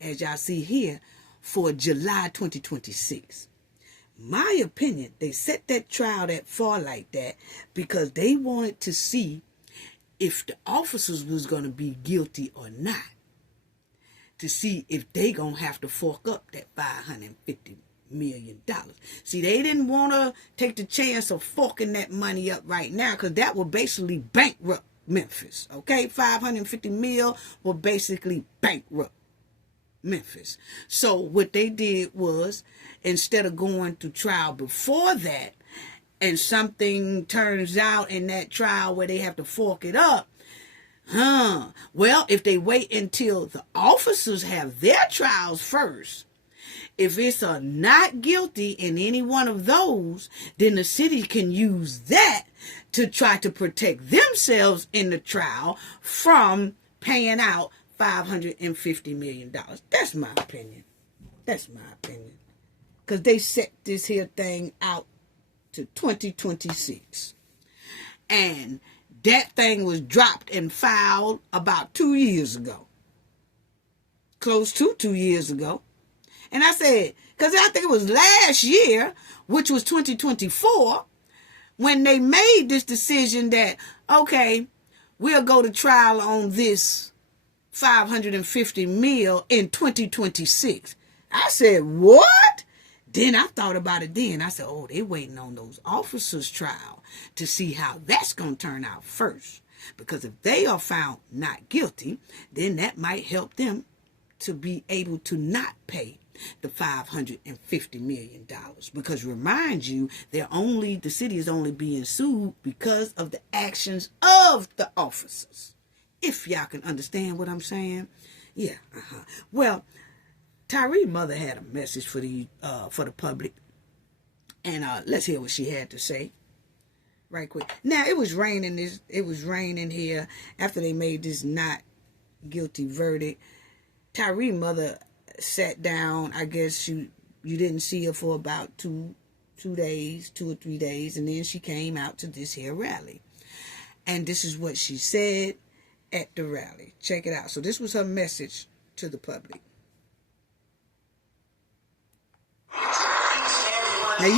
as y'all see here, for July 2026. My opinion, they set that trial that far like that because they wanted to see if the officers was going to be guilty or not, to see if they going to have to fork up that $550 million. See, they didn't want to take the chance of forking that money up right now because that would basically bankrupt Memphis, okay? $550 million will basically bankrupt Memphis. So what they did was, instead of going to trial before that, and something turns out in that trial where they have to fork it up, well, if they wait until the officers have their trials first, if it's a not guilty in any one of those, then the city can use that to try to protect themselves in the trial from paying out $550 million. That's my opinion. That's my opinion. Because they set this here thing out to 2026. And that thing was dropped and filed about 2 years ago. Close to 2 years ago. And I said, because I think it was last year, which was 2024, when they made this decision that, okay, we'll go to trial on this $550 million in 2026. I said, what? Then I thought about it then. I said, oh, they waiting on those officers' trial to see how that's going to turn out first. Because if they are found not guilty, then that might help them to be able to not pay the $550 million. Because remind you, the city is only being sued because of the actions of the officers. If y'all can understand what I'm saying. Yeah, Well, Tyre's mother had a message for the public, and let's hear what she had to say, right quick. Now it was raining. It was raining here after they made this not guilty verdict. Tyre's mother sat down. I guess you didn't see her for about 2 or 3 days, and then she came out to this here rally, and this is what she said at the rally. Check it out. So this was her message to the public. Now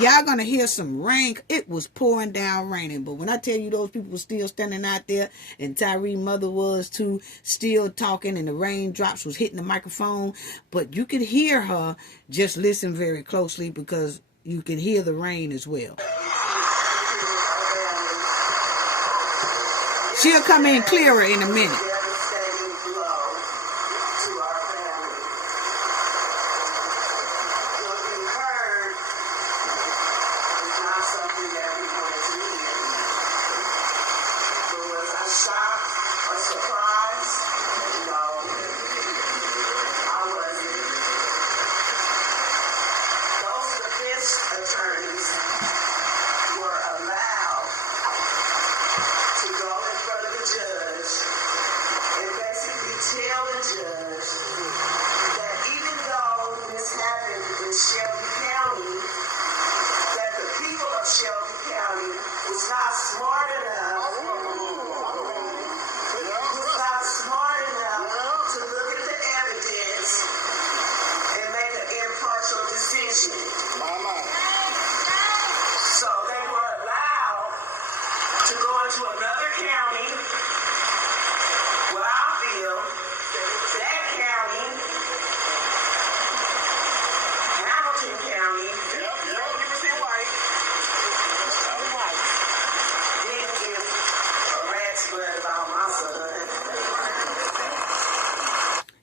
y'all gonna hear some rain. It was pouring down raining, but when I tell you those people were still standing out there, and Tyre's mother was too, still talking, and the raindrops was hitting the microphone, but you could hear her. Just listen very closely because you can hear the rain as well. She'll come in clearer in a minute.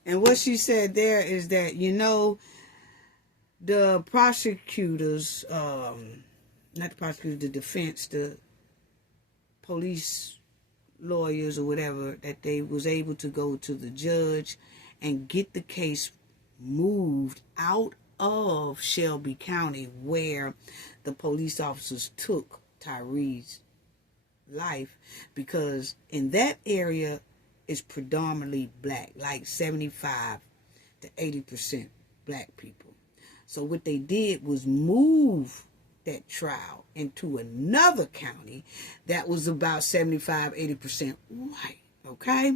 And what she said there is that, the prosecutors, not the prosecutors, the defense, the police lawyers or whatever, that they was able to go to the judge and get the case moved out of Shelby County where the police officers took Tyre's life, because in that area is predominantly black, like 75 to 80% black people. So what they did was move that trial into another county that was about 75-80% white. Okay,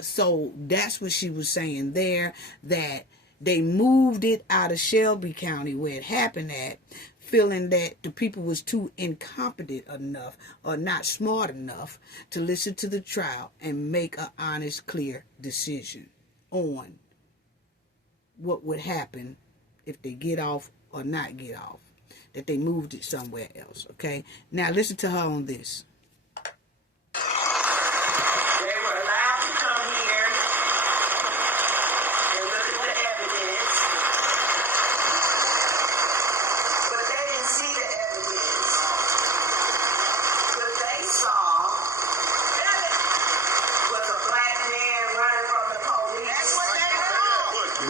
so that's what she was saying there, that they moved it out of Shelby County where it happened at, feeling that the people was too incompetent enough or not smart enough to listen to the trial and make an honest, clear decision on what would happen if they get off or not get off, that they moved it somewhere else. Okay, now listen to her on this.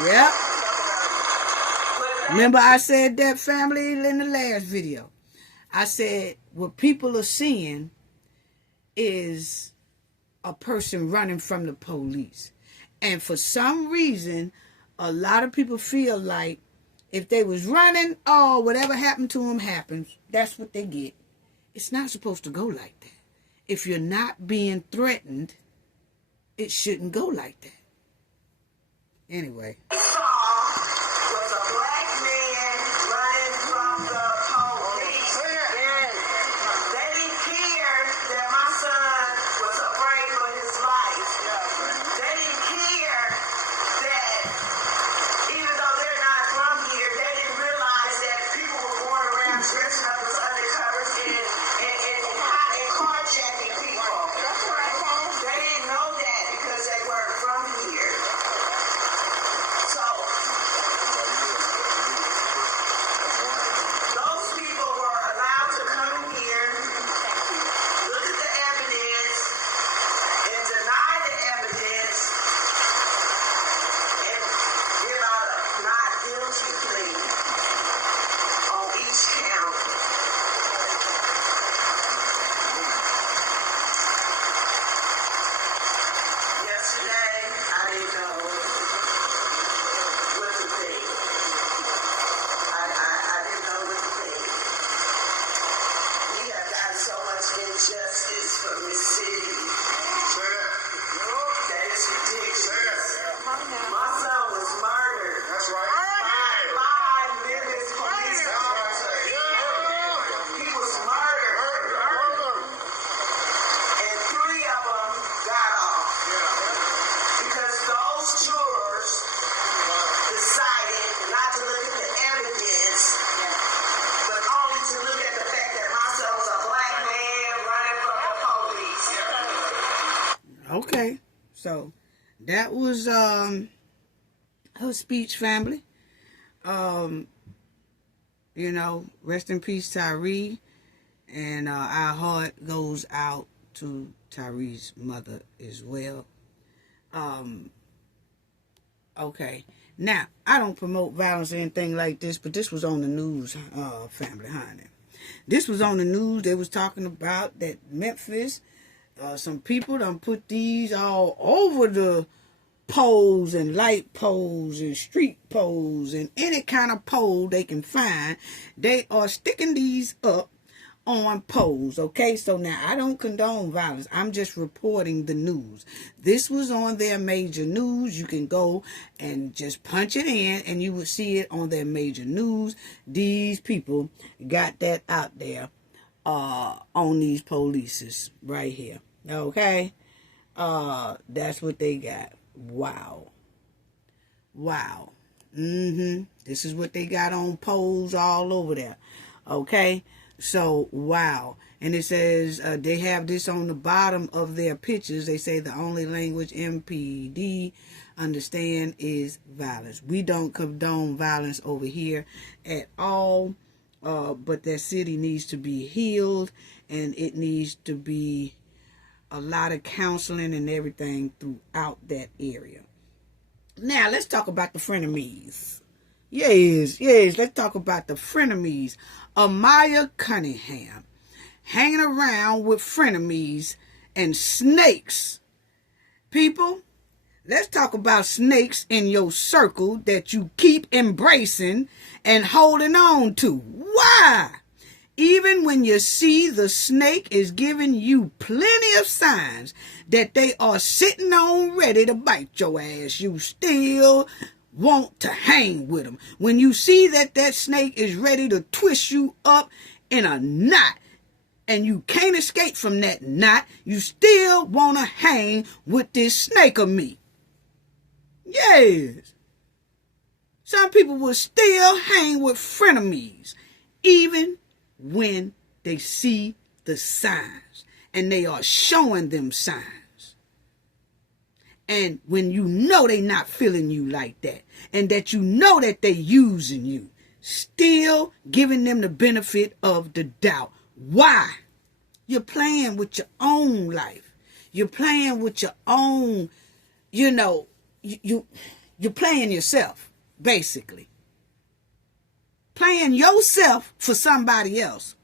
Yep. Remember I said that, family, in the last video. I said what people are seeing is a person running from the police. And for some reason, a lot of people feel like if they was running, oh, whatever happened to them happens. That's what they get. It's not supposed to go like that. If you're not being threatened, it shouldn't go like that. Anyway. Okay, so that was her speech, family. You know, rest in peace, Tyre, and our heart goes out to Tyre's mother as well. Okay, now I don't promote violence or anything like this, but this was on the news, family, honey. This was on the news. They was talking about that Memphis. Some people done put these all over the poles and light poles and street poles and any kind of pole they can find. They are sticking these up on poles, okay? So now I don't condone violence. I'm just reporting the news. This was on their major news. You can go and just punch it in and you would see it on their major news. These people got that out there on these polices right here. Okay, that's what they got. Wow. This is what they got on poles all over there. Okay, so wow. And it says they have this on the bottom of their pictures. They say the only language MPD understand is violence. We don't condone violence over here at all. But that city needs to be healed, and it needs to be a lot of counseling and everything throughout that area. Now, let's talk about the frenemies. Yes, let's talk about the frenemies. Maya Cunningham hanging around with frenemies and snakes People, let's talk about snakes in your circle that you keep embracing and holding on to. Why? Even when you see the snake is giving you plenty of signs that they are sitting on ready to bite your ass, you still want to hang with them. When you see that snake is ready to twist you up in a knot and you can't escape from that knot, you still want to hang with this snake of me. Yes. Some people will still hang with frenemies, even when they see the signs and they are showing them signs. And when you know they're not feeling you like that and that you know that they're using you, still giving them the benefit of the doubt. Why? You're playing with your own life. You're playing with your own, you're playing yourself, basically. Playing yourself for somebody else.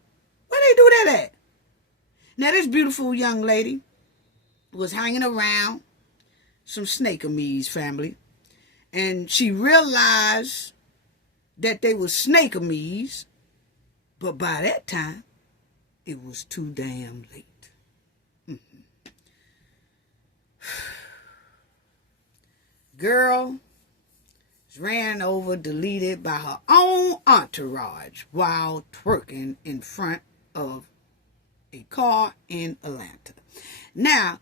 Where they do that at? Now, this beautiful young lady was hanging around some snakeamies family, and she realized that they were snakeamies, but by that time, it was too damn late. Girl ran over, deleted by her own entourage while twerking in front of a car in Atlanta. Now,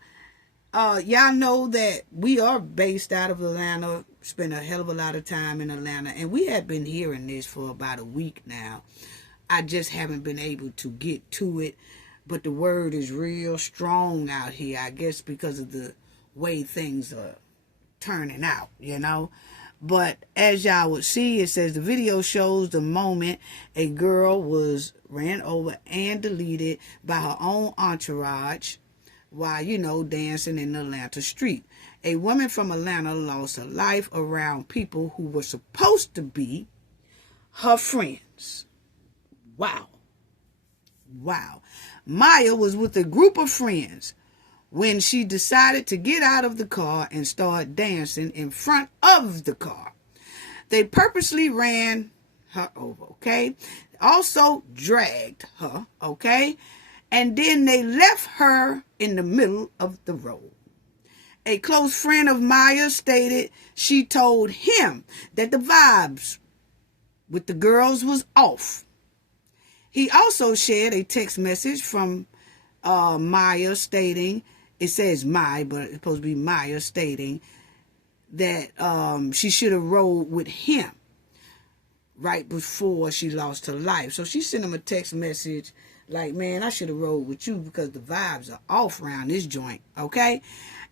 y'all know that we are based out of Atlanta, spent a hell of a lot of time in Atlanta, and we have been hearing this for about a week now. I just haven't been able to get to it, but the word is real strong out here, I guess because of the way things are turning out, But as y'all would see, it says the video shows the moment a girl was ran over and deleted by her own entourage while, dancing in the Atlanta street. A woman from Atlanta lost her life around people who were supposed to be her friends. Wow. Maya was with a group of friends when she decided to get out of the car and start dancing in front of the car. They purposely ran her over, okay? Also dragged her, okay? And then they left her in the middle of the road. A close friend of Maya stated she told him that the vibes with the girls was off. He also shared a text message from Maya stating, it says Maya, but it's supposed to be Maya, stating that she should have rode with him right before she lost her life. So she sent him a text message like, man, I should have rode with you because the vibes are off around this joint, okay?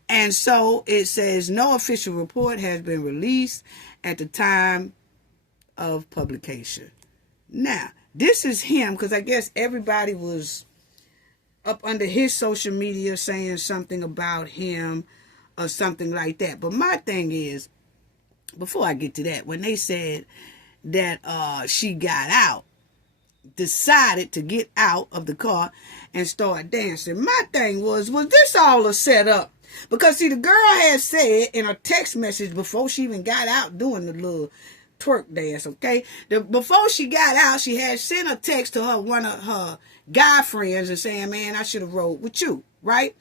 And so it says no official report has been released at the time of publication. Now, this is him because I guess everybody was up under his social media saying something about him or something like that. But my thing is, before I get to that, when they said that she got out, decided to get out of the car and start dancing, my thing was this all a setup? Because see, the girl had said in a text message before she even got out doing the little twerk dance, okay? Before she got out, she had sent a text to one of her guy friends and saying, man, I should have rode with you, right?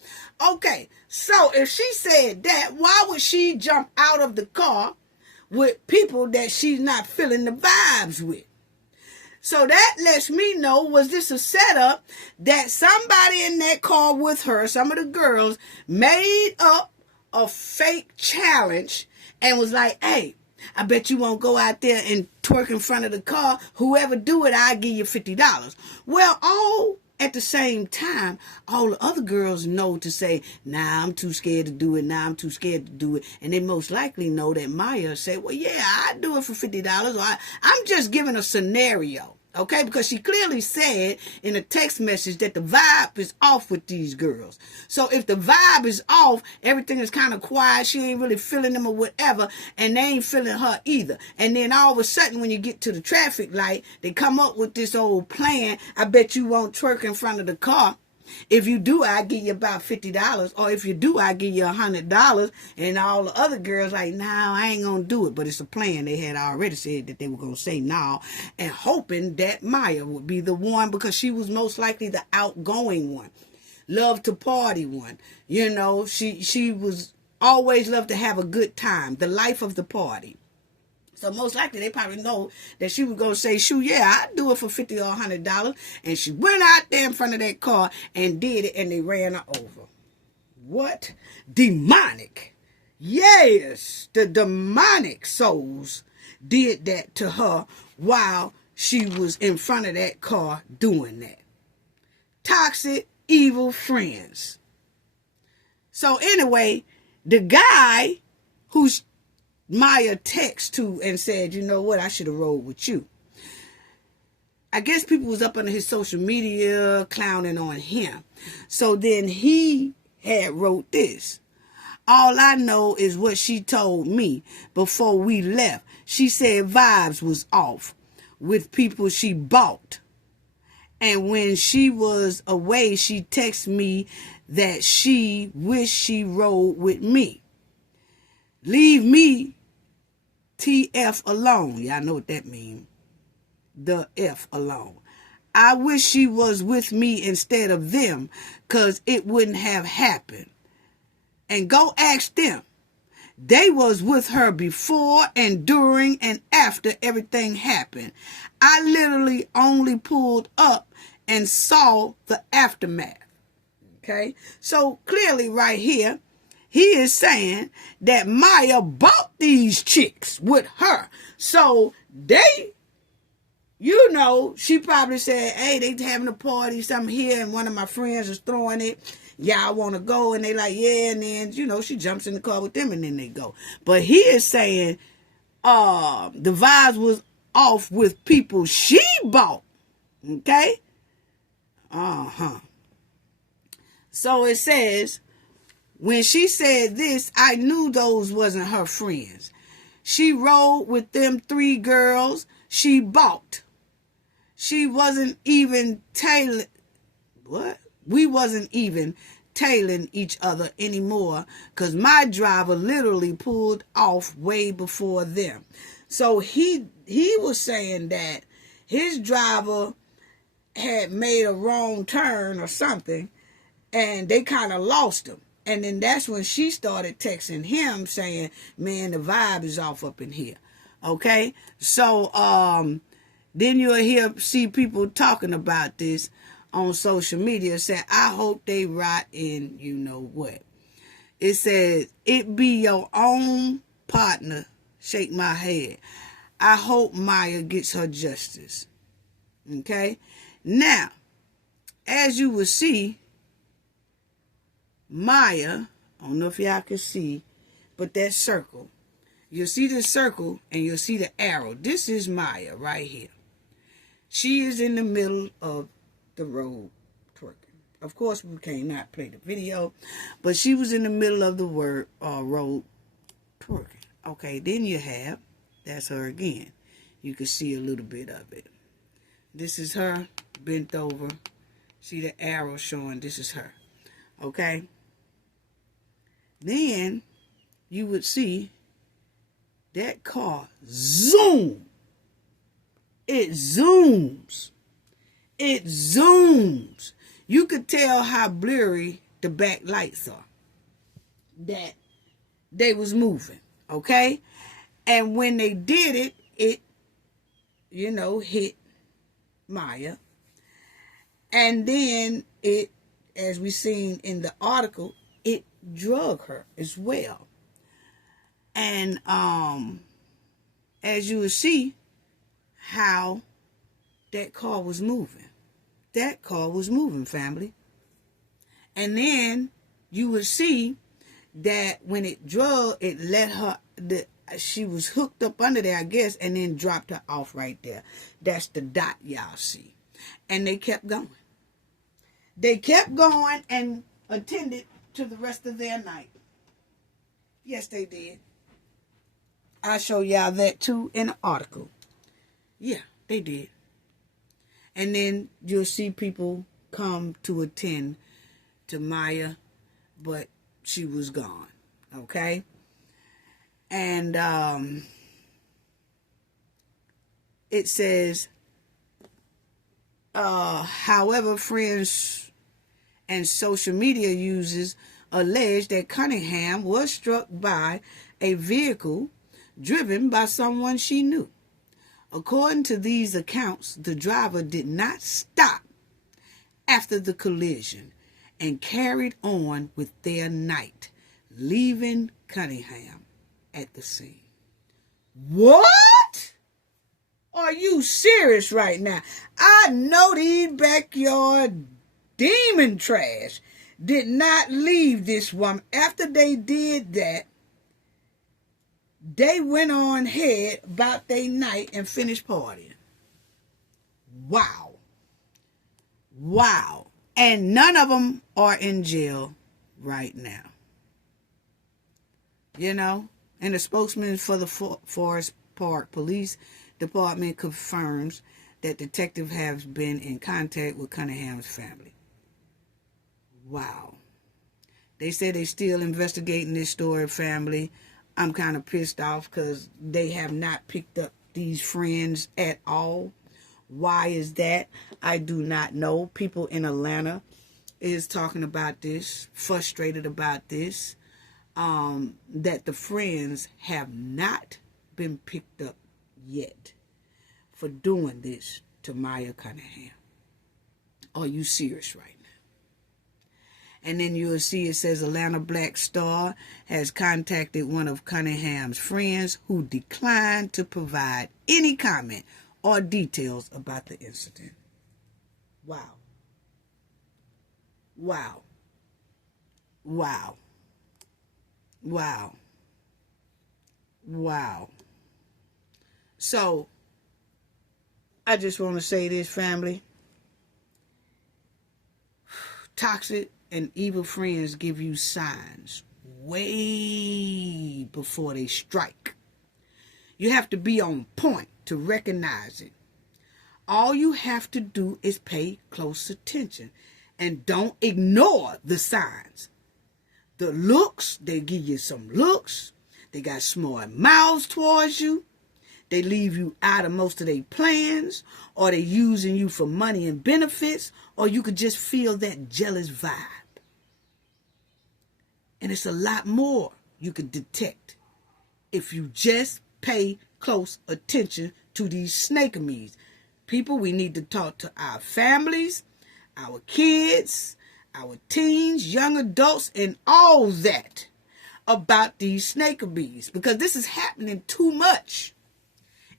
Okay, so if she said that, why would she jump out of the car with people that she's not feeling the vibes with? So that lets me know, was this a setup that somebody in that car with her, some of the girls, made up a fake challenge and was like, hey, I bet you won't go out there and twerk in front of the car. Whoever do it, I'll give you $50. Well, all at the same time, all the other girls know to say, nah, I'm too scared to do it. Nah, I'm too scared to do it. And they most likely know that Maya said, well, yeah, I'd do it for $50. Or I'm just giving a scenario. Okay, because she clearly said in a text message that the vibe is off with these girls. So if the vibe is off, everything is kind of quiet. She ain't really feeling them or whatever, and they ain't feeling her either. And then all of a sudden, when you get to the traffic light, they come up with this old plan. I bet you won't twerk in front of the car. If you do, I give you about $50. Or if you do, I give you $100. And all the other girls like, no, I ain't going to do it. But it's a plan. They had already said that they were going to say no. And hoping that Maya would be the one, because she was most likely the outgoing one. Love to party one. You know, she was always loved to have a good time. The life of the party. So most likely they probably know that she was going to say, shoot, yeah, I'd do it for $50 or $100. And she went out there in front of that car and did it, and they ran her over. What? Demonic. Yes, the demonic souls did that to her while she was in front of that car doing that. Toxic, evil friends. So anyway, the guy who's Maya texted to and said, you know what, I should have rolled with you. I guess people was up under his social media clowning on him. So then he had wrote this. All I know is what she told me before we left. She said vibes was off with people she bought. And when she was away, she texted me that she wished she rode with me. Leave me TF alone. Y'all know what that means. The F alone. I wish she was with me instead of them, because it wouldn't have happened. And go ask them. They was with her before and during and after everything happened. I literally only pulled up and saw the aftermath. Okay? So clearly right here, he is saying that Maya bought these chicks with her. So they, you know, she probably said, hey, they having a party, something here, and one of my friends is throwing it. Y'all want to go? And they like, yeah. And then, you know, she jumps in the car with them and then they go. But he is saying the vibes was off with people she bought. Okay? So it says, when she said this, I knew those wasn't her friends. She rode with them 3 girls she bought. She wasn't even tailing. What? We wasn't even tailing each other anymore, because my driver literally pulled off way before them. So he was saying that his driver had made a wrong turn or something, and they kind of lost him. And then that's when she started texting him saying, man, the vibe is off up in here. Okay? So then you'll see people talking about this on social media saying, I hope they rot in you know what. It says, it be your own partner. Shake my head. I hope Maya gets her justice. Okay? Now, as you will see, Maya, I don't know if y'all can see, but that circle. You'll see the circle and you'll see the arrow. This is Maya right here. She is in the middle of the road twerking. Of course, we cannot play the video, but she was in the middle of the road twerking. Okay, then you have, that's her again. You can see a little bit of it. This is her bent over. See the arrow showing this is her. Okay. Then you would see that car zoom. It zooms. It zooms. You could tell how blurry the back lights are. That they was moving. Okay? And when they did it, it, you know, hit Maya. And then it, as we seen in the article, it drug her as well. And as you will see how that car was moving. That car was moving, family. And then you would see that when it drug, it let her, she was hooked up under there, I guess, and then dropped her off right there. That's the dot y'all see. And they kept going. They kept going and attended to the rest of their night. Yes, they did. I'll show y'all that too in an article. Yeah, they did. And then you'll see people come to attend to Maya, but she was gone. Okay? And it says, however, friends and social media users allege that Cunningham was struck by a vehicle driven by someone she knew. According to these accounts, the driver did not stop after the collision and carried on with their night, leaving Cunningham at the scene. What? Are you serious right now? I know these backyard demon trash did not leave this woman. After they did that, they went on ahead about their night and finished partying. Wow. Wow. And none of them are in jail right now. You know? And the spokesman for the Forest Park Police Department confirms that detectives have been in contact with Cunningham's family. Wow. They say they're still investigating this story, family. I'm kind of pissed off because they have not picked up these friends at all. Why is that? I do not know. People in Atlanta is talking about this, frustrated about this, that the friends have not been picked up yet for doing this to Maya Cunningham. Are you serious right now? And then you'll see it says Atlanta Black Star has contacted one of Cunningham's friends who declined to provide any comment or details about the incident. Wow. Wow. Wow. Wow. Wow. So, I just want to say this, family. Toxic and evil friends give you signs way before they strike. You have to be on point to recognize it. All you have to do is pay close attention and don't ignore the signs. The looks, they give you some looks. They got smart mouths towards you. They leave you out of most of their plans, or they using you for money and benefits, or you could just feel that jealous vibe. And it's a lot more you could detect if you just pay close attention to these snakeamies. People, we need to talk to our families, our kids, our teens, young adults, and all that about these snakeamies, because this is happening too much.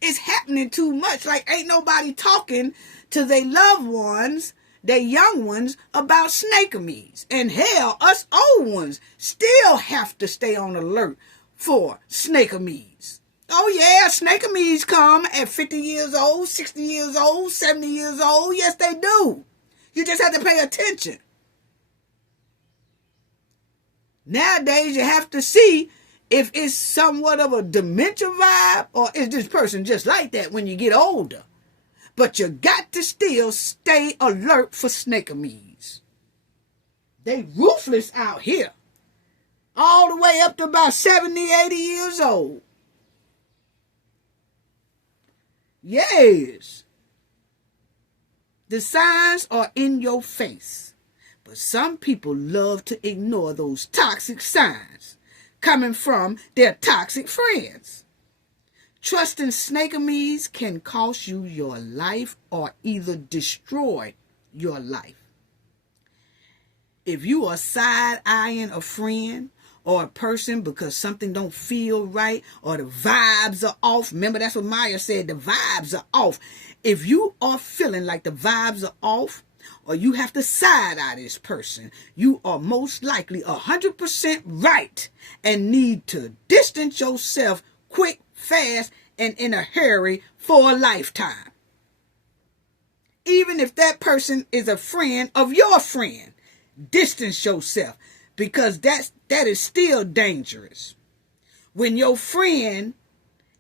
It's happening too much. Like, ain't nobody talking to their loved ones, their young ones, about snakeamies. And hell, us old ones still have to stay on alert for snakeamies. Oh yeah, snakeamies come at 50 years old, 60 years old, 70 years old. Yes, they do. You just have to pay attention. Nowadays, you have to see if it's somewhat of a dementia vibe, or is this person just like that when you get older? But you got to still stay alert for snakeamies. They ruthless out here. All the way up to about 70, 80 years old. Yes. The signs are in your face. But some people love to ignore those toxic signs coming from their toxic friends. Trusting snakeamies can cost you your life or either destroy your life. If you are side-eyeing a friend or a person because something don't feel right or the vibes are off, remember that's what Maya said, the vibes are off. If you are feeling like the vibes are off, or you have to side-eye this person, you are most likely 100% right and need to distance yourself quick, fast, and in a hurry for a lifetime. Even if that person is a friend of your friend, distance yourself, because that is still dangerous. When your friend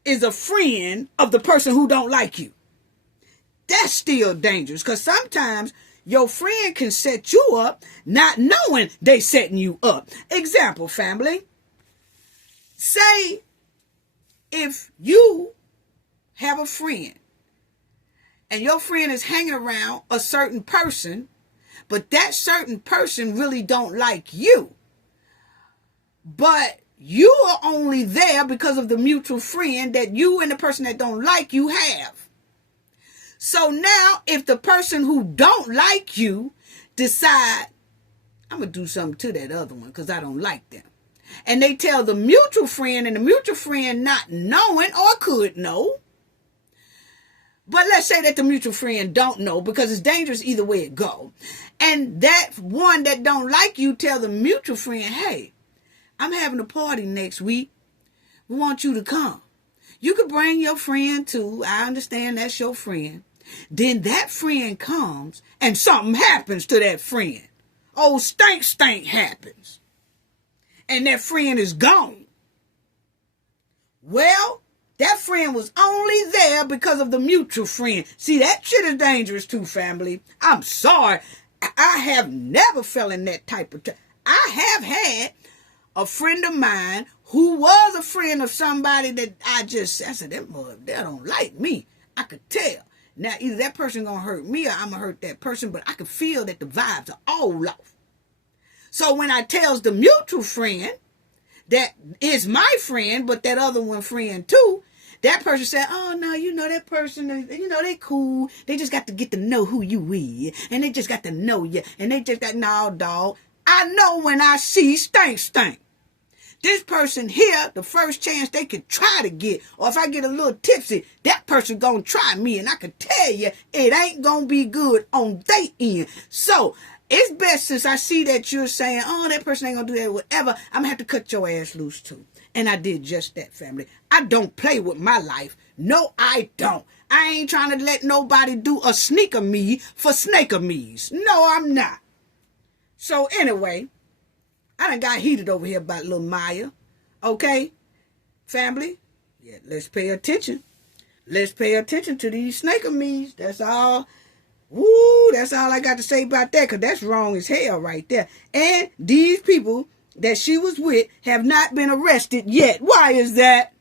is a friend of the person who don't like you, that's still dangerous, because sometimes Your friend can set you up not knowing they setting you up. Example, family. Say if you have a friend and your friend is hanging around a certain person, but that certain person really don't like you. But you are only there because of the mutual friend that you and the person that don't like you have. So now if the person who don't like you decide, I'm going to do something to that other one because I don't like them. And they tell the mutual friend, and the mutual friend not knowing or could know. But let's say that the mutual friend don't know because it's dangerous either way it go. And that one that don't like you tell the mutual friend, hey, I'm having a party next week. We want you to come. You could bring your friend too. I understand that's your friend. Then that friend comes and something happens to that friend. Oh, stink happens. And that friend is gone. Well, that friend was only there because of the mutual friend. See, that shit is dangerous too, family. I'm sorry. I have never fell in that type of... I have had a friend of mine who was a friend of somebody that I said, that mother, they don't like me. I could tell. Now, either that person gonna hurt me or I'm gonna hurt that person, but I could feel that the vibes are all off. So when I tells the mutual friend that is my friend, but that other one friend too, that person said, oh, no, that person, they cool. They just got to get to know who you is. And they just got to know you. And they just got, no, dog. I know when I see stink. This person here, the first chance they could try to get, or if I get a little tipsy, that person gonna try me. And I can tell you, it ain't gonna be good on their end. So, it's best since I see that you're saying, oh, that person ain't gonna do that, whatever, I'm gonna have to cut your ass loose too. And I did just that, family. I don't play with my life. No, I don't. I ain't trying to let nobody do a sneak of me for snake of me's. No, I'm not. So anyway, I done got heated over here about little Maya. Okay, family? Yeah, let's pay attention. Let's pay attention to these snake of me's. That's all. Woo, that's all I got to say about that, because that's wrong as hell right there. And these people that she was with have not been arrested yet. Why is that?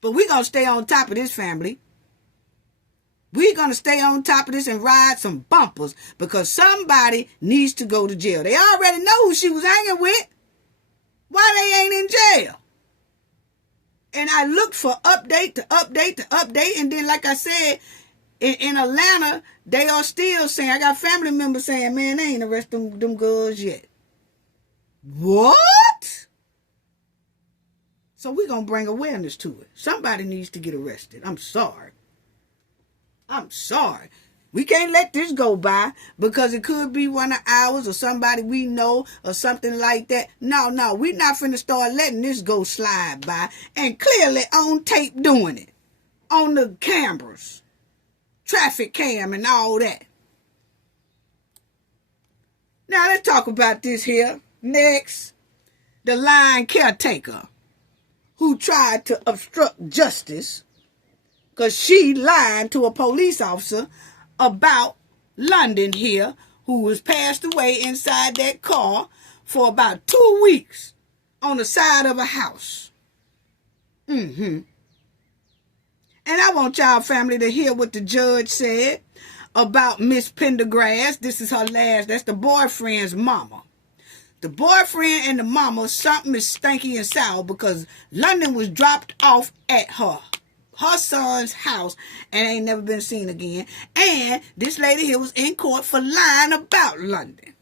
But we're going to stay on top of this, family. We're going to stay on top of this and ride some bumpers because somebody needs to go to jail. They already know who she was hanging with. Why they ain't in jail? And I looked for update to update. And then, like I said, in Atlanta, they are still saying, I got family members saying, man, they ain't arrested them girls yet. What? So we're going to bring awareness to it. Somebody needs to get arrested. I'm sorry. We can't let this go by because it could be one of ours or somebody we know or something like that. No, we're not finna start letting this go slide by, and clearly on tape doing it. On the cameras. Traffic cam and all that. Now let's talk about this here. Next, the lying caretaker who tried to obstruct justice because she lied to a police officer about London here, who was passed away inside that car for about 2 weeks on the side of a house. And I want y'all family to hear what the judge said about Miss Pendergrass. This is her last, that's the boyfriend's mama. The boyfriend and the mama, something is stinky and sour because London was dropped off at her son's house and ain't never been seen again. And this lady here was in court for lying about London.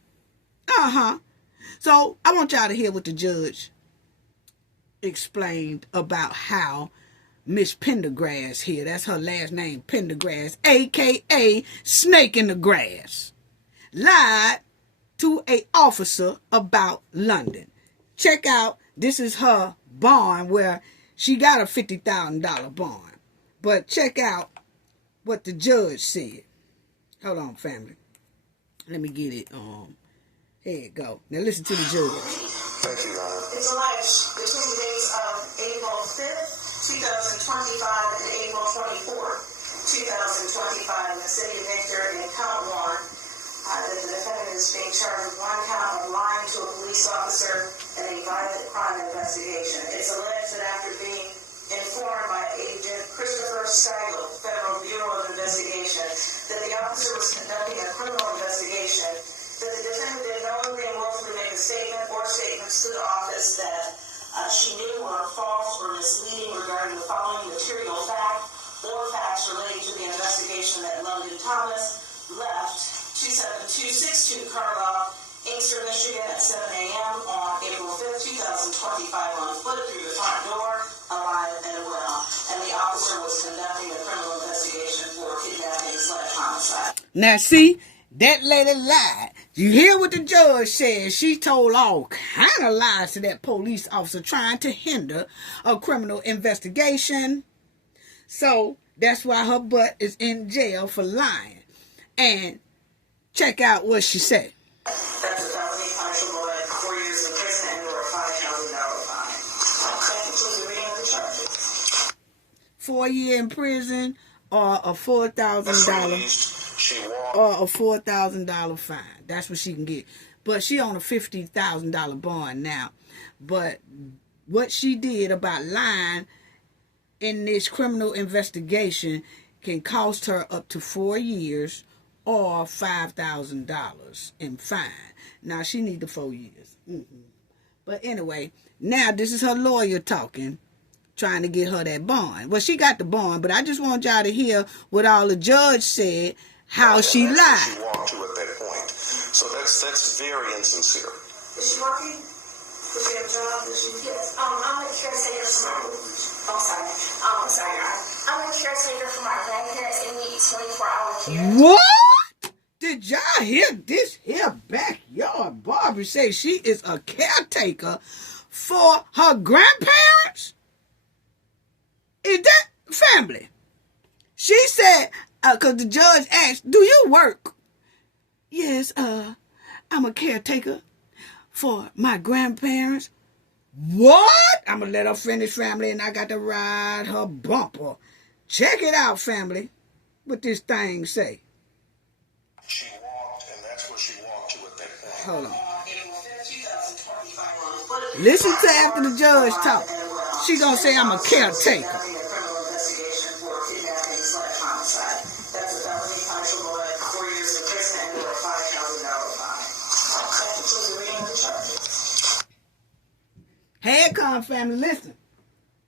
So I want y'all to hear what the judge explained about how Miss Pendergrass here, that's her last name, Pendergrass, a.k.a. Snake in the Grass, lied to a officer about London. Check out, this is her bond where she got a $50,000 bond. But check out what the judge said. Hold on, family. Let me get it. Here you go. Now listen to the judge. Thank you, Your Honor. It's alleged between the dates of April 5th, 2025 and April 24th, 2025 in the city of Victor in count one. The defendant is being charged with one count of lying to a police officer in a violent crime investigation. It's alleged that after being informed by Agent Christopher Skyler, Federal Bureau of Investigation, that the officer was conducting a criminal investigation, that the defendant did knowingly and willfully make a statement or statements to the office that she knew were false or misleading regarding the following material fact or facts relating to the investigation that London Thomas left 27262 Carlisle, Inkster, Michigan at 7 a.m. on April 5th, 2025 on foot through the front door, alive and well. And the officer was conducting a criminal investigation for kidnapping/homicide. Now see, that lady lied. You hear what the judge said? She told all kind of lies to that police officer trying to hinder a criminal investigation. So that's why her butt is in jail for lying. And check out what she said. That's a felony punishable by 4 years in prison and or a $5,000 fine. That concludes the reading of the charges. 4 years in prison or a $4,000 fine. That's what she can get. But she on a $50,000 bond now. But what she did about lying in this criminal investigation can cost her up to 4 years or $5,000 in fine. Now she need the 4 years. But anyway, now this is her lawyer talking, trying to get her that bond. Well, she got the bond, but I just want y'all to hear what all the judge said, how she lied. She walked to at that point. So that's very insincere. Is she working? Does she have a job? Yes. I'm a caretaker for my... I'm sorry. I'm a caretaker for my grandparents and need 24-hour care. What? Did y'all hear this here backyard Barbie say she is a caretaker for her grandparents? Is that family? She said, because the judge asked, do you work? Yes, I'm a caretaker for my grandparents. What? I'm going to let her finish, family, and I got to ride her bumper. Check it out, family. What this thing say? She walked, and that's where she walked to at that point. Hold on. Listen to after the judge talk. She gonna say I'm a caretaker. Hey, come family, listen.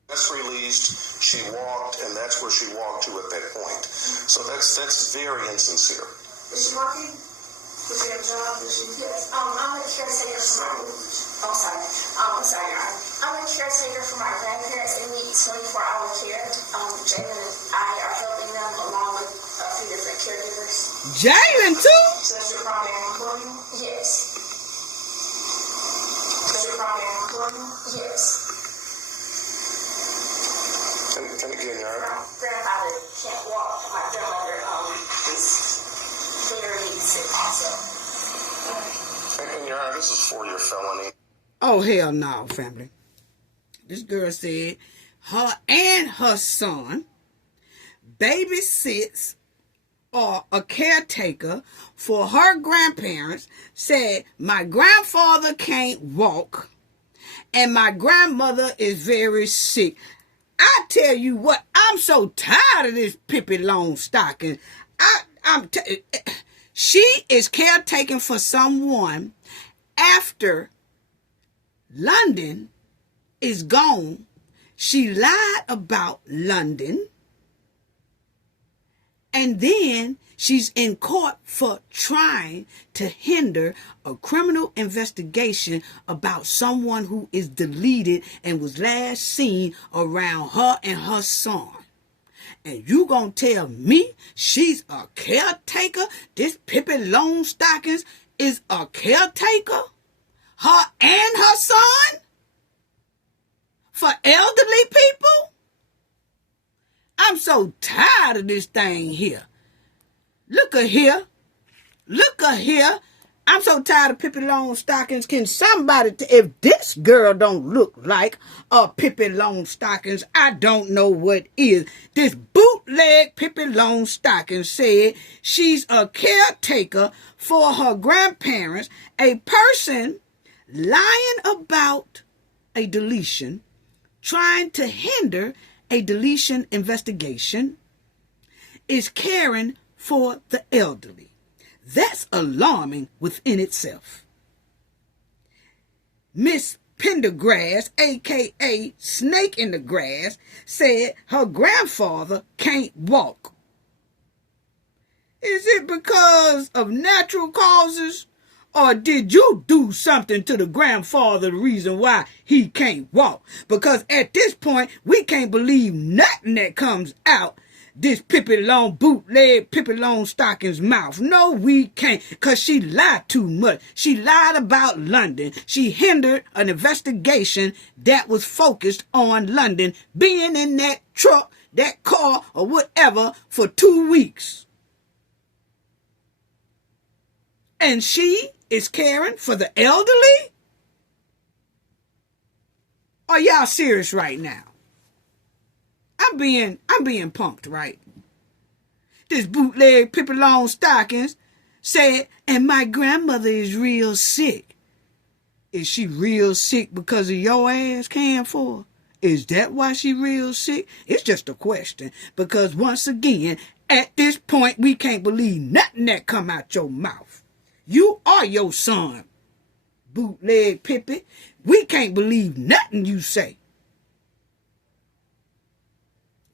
That's released. She walked, and that's where she walked to at that point. So that's very insincere. Is she working? Does she have a job? Yes. I'm a caretaker for my... I'm sorry. I'm a caretaker for my grandparents. They need 24-hour care. Jalen and I are helping them along with a few different caregivers. Jalen too? So that's your primary employment? Yes. That's your primary employment? Yes. Can I get in your My grandfather can't walk. My grandmother is very sick also. In your honor, this is for your felony. Oh, hell no, family. This girl said her and her son babysits or a caretaker for her grandparents. Said my grandfather can't walk and my grandmother is very sick. I tell you what, I'm so tired of this Pippi Longstocking. She is caretaking for someone after London is gone. She lied about London. And then she's in court for trying to hinder a criminal investigation about someone who is deleted and was last seen around her and her son. And you gonna tell me she's a caretaker? This Pippi Longstockings is a caretaker? Her and her son? For elderly people? I'm so tired of this thing here. Look at here. I'm so tired of Pippi Longstockings. Can somebody, if this girl don't look like a Pippi Longstockings, I don't know what is. This bootleg Pippi Longstockings said she's a caretaker for her grandparents. A person lying about a deletion, trying to hinder a deletion investigation, is caring for the elderly. That's alarming within itself. Miss Pendergrass, a.k.a. Snake in the Grass, said her grandfather can't walk. Is it because of natural causes? Or did you do something to the grandfather, the reason why he can't walk? Because at this point, we can't believe nothing that comes out this bootleg Pippi Longstockings mouth. No, we can't, because she lied too much. She lied about London. She hindered an investigation that was focused on London being in that truck, that car, or whatever for 2 weeks. And she is caring for the elderly? Are y'all serious right now? I'm being punked, right? This bootleg Pippi Longstockings said, and my grandmother is real sick. Is she real sick because of your ass caring for her? Is that why she real sick? It's just a question. Because once again, at this point, we can't believe nothing that come out your mouth. You are your son, bootleg Pippi. We can't believe nothing you say.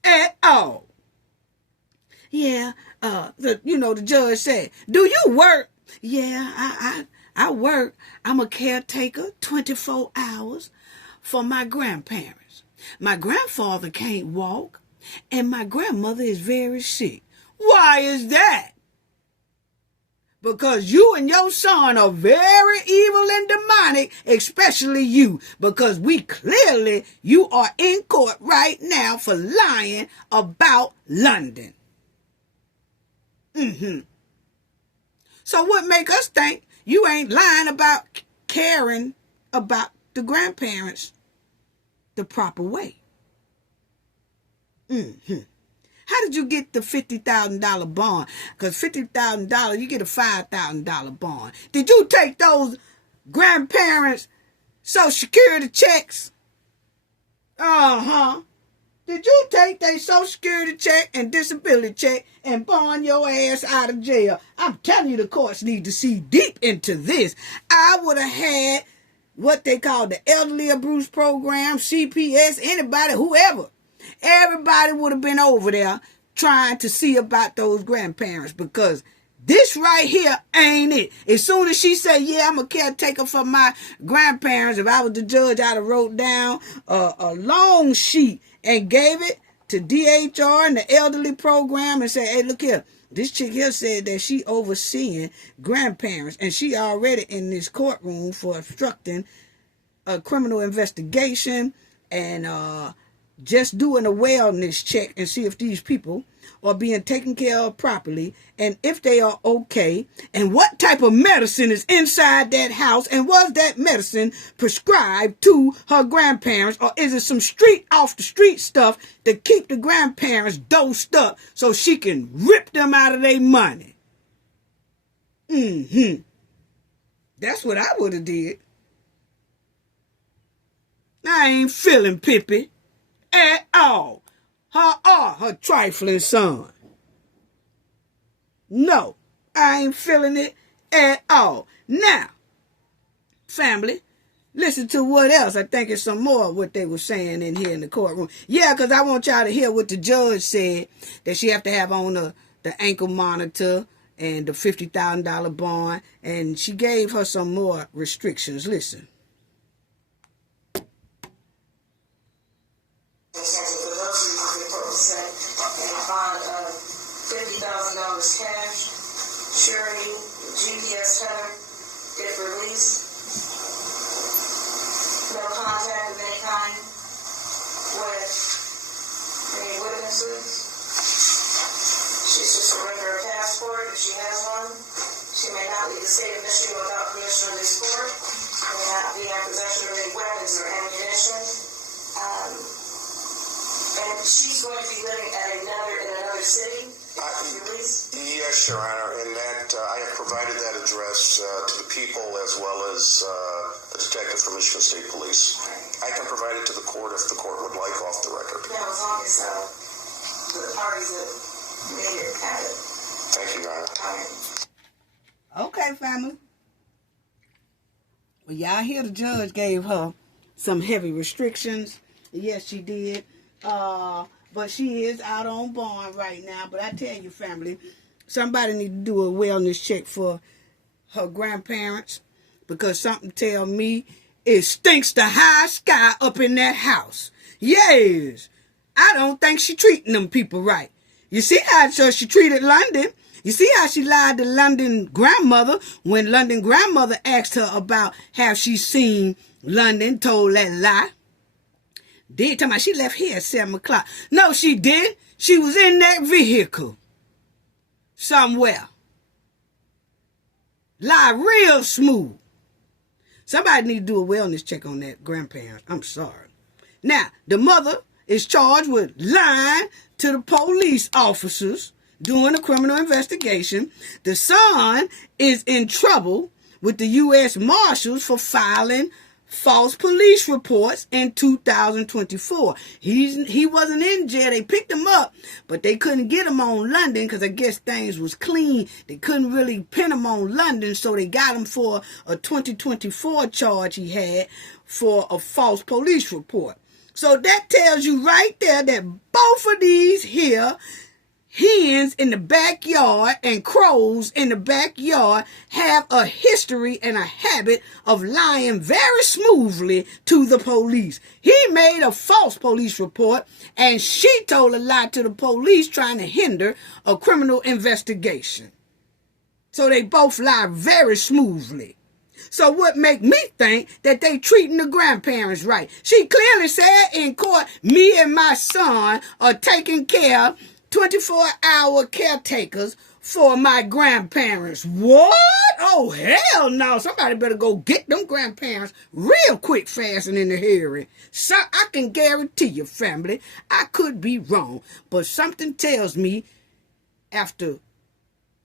At all. Yeah, the judge said, do you work? Yeah, I work. I'm a caretaker 24 hours for my grandparents. My grandfather can't walk, and my grandmother is very sick. Why is that? Because you and your son are very evil and demonic, especially you, because you are in court right now for lying about London. So what make us think you ain't lying about caring about the grandparents the proper way? How did you get the $50,000 bond? Because $50,000, you get a $5,000 bond. Did you take those grandparents' Social Security checks? Did you take their Social Security check and disability check and bond your ass out of jail? I'm telling you, the courts need to see deep into this. I would have had what they call the Elderly Abuse Program, CPS, anybody, whoever. Everybody would have been over there trying to see about those grandparents, because this right here ain't it. As soon as she said, yeah, I'm a caretaker for my grandparents, if I was the judge, I'd have wrote down a long sheet and gave it to DHR and the elderly program and said, hey, look here. This chick here said that she overseeing grandparents, and she already in this courtroom for obstructing a criminal investigation and just doing a wellness check and see if these people are being taken care of properly and if they are okay, and what type of medicine is inside that house, and was that medicine prescribed to her grandparents, or is it some off the street stuff to keep the grandparents dosed up so she can rip them out of their money? That's what I would have did. I ain't feeling Pippi at all. Her trifling son. No, I ain't feeling it at all. Now, family, listen to what else. I think it's some more of what they were saying in here in the courtroom. Yeah, because I want y'all to hear what the judge said, that she have to have on the ankle monitor and the $50,000 bond, and she gave her some more restrictions. Listen. $50,000 cash, surety, GPS header, if released, no contact of any kind with any witnesses. She's just surrendered her passport if she has one. She may not leave the state of Michigan without permission of this court. She may not be in possession of any weapons or ammunition. And she's going to be living in another city. Yes, Your Honor, and that I have provided that address to the people as well as the detective from Michigan State Police. I can provide it to the court if the court would like off the record. Yeah, as long as the parties that made it have it. Thank you, Your Honor. Okay, family. Well, y'all hear the judge gave her some heavy restrictions. Yes, she did. But she is out on bond right now. But I tell you, family, somebody need to do a wellness check for her grandparents, because something tell me it stinks the high sky up in that house. Yes. I don't think she treating them people right. You see how she treated London? You see how she lied to London grandmother when London grandmother asked her about have she seen London, told that lie. Did tell me she left here at 7 o'clock. No, she didn't. She was in that vehicle somewhere. Lie real smooth. Somebody need to do a wellness check on that grandparent. I'm sorry. Now, the mother is charged with lying to the police officers doing a criminal investigation. The son is in trouble with the U.S. Marshals for filing false police reports in 2024. He wasn't in jail. They picked him up, but they couldn't get him on London because I guess things was clean. They couldn't really pin him on London, so they got him for a 2024 charge he had for a false police report. So that tells you right there that both of these here hens in the backyard and crows in the backyard have a history and a habit of lying very smoothly to the police. He made a false police report and she told a lie to the police trying to hinder a criminal investigation. So they both lie very smoothly. So what make me think that they treating the grandparents right? She clearly said in court, me and my son are taking care 24-hour caretakers for my grandparents. What? Oh, hell no. Somebody better go get them grandparents real quick, fast and in the hearing. So I can guarantee you, family, I could be wrong, but something tells me after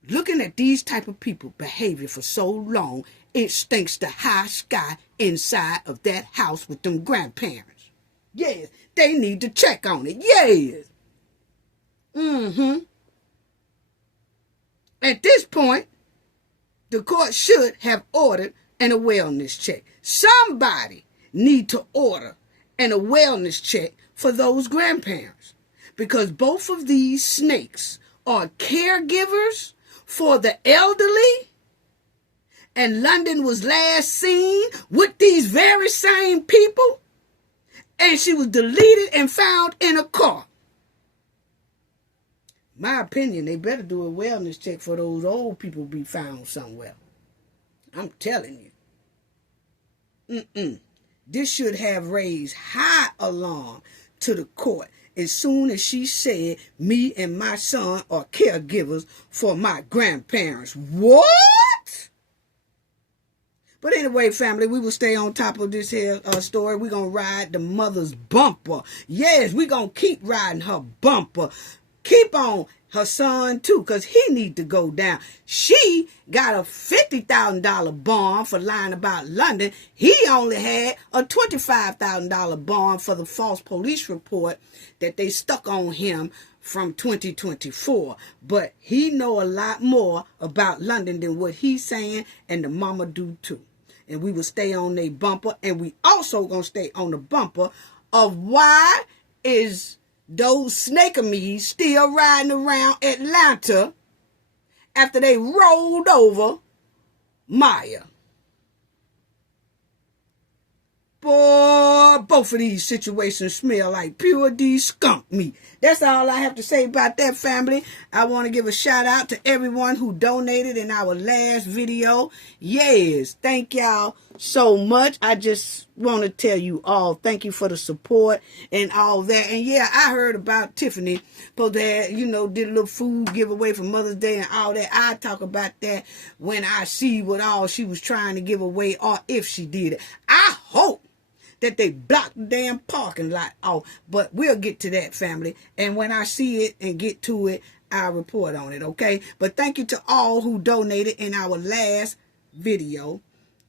looking at these type of people behavior for so long, it stinks the high sky inside of that house with them grandparents. Yes, they need to check on it. Yes. At this point, the court should have ordered a wellness check. Somebody need to order a wellness check for those grandparents, because both of these snakes are caregivers for the elderly, and London was last seen with these very same people, and she was deleted and found in a car. My opinion, they better do a wellness check for those old people be found somewhere. I'm telling you. This should have raised high alarm to the court as soon as she said, me and my son are caregivers for my grandparents. What? But anyway, family, we will stay on top of this here story. We're going to ride the mother's bumper. Yes, we're going to keep riding her bumper. Keep on her son, too, because he need to go down. She got a $50,000 bond for lying about London. He only had a $25,000 bond for the false police report that they stuck on him from 2024. But he know a lot more about London than what he's saying, and the mama do, too. And we will stay on their bumper, and we also going to stay on the bumper of why is those snakeamies still riding around Atlanta after they rolled over Maya. Boy, both of these situations smell like pure D skunk meat. That's all I have to say about that, family. I want to give a shout out to everyone who donated in our last video. Yes, thank y'all so much. I just want to tell you all, thank you for the support and all that. And yeah, I heard about Tiffany, that, did a little food giveaway for Mother's Day and all that. I talk about that when I see what all she was trying to give away, or if she did it. I hope that they blocked the damn parking lot off. But we'll get to that, family. And when I see it and get to it, I'll report on it, okay? But thank you to all who donated in our last video.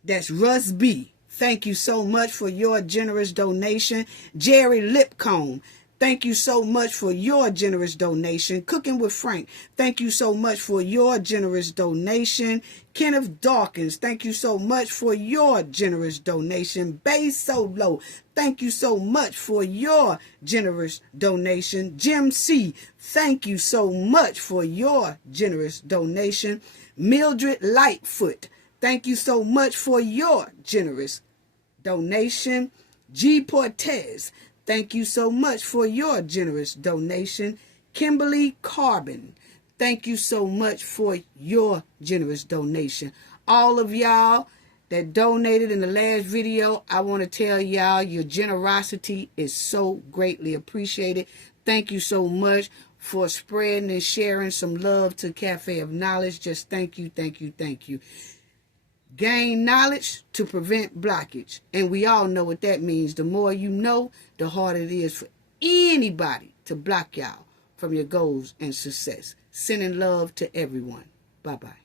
That's Russ B. Thank you so much for your generous donation. Jerry Lipcomb, thank you so much for your generous donation. Cooking with Frank, thank you so much for your generous donation. Kenneth Dawkins, thank you so much for your generous donation. Bay Solo, thank you so much for your generous donation. Jim C., thank you so much for your generous donation. Mildred Lightfoot, thank you so much for your generous donation. G. Portez, thank you so much for your generous donation. Kimberly Carbon, thank you so much for your generous donation. All of y'all that donated in the last video, I want to tell y'all your generosity is so greatly appreciated. Thank you so much for spreading and sharing some love to Cafe of Knowledge. Just thank you, thank you, thank you. Gain knowledge to prevent blockage. And we all know what that means. The more you know, the harder it is for anybody to block y'all from your goals and success. Sending love to everyone. Bye-bye.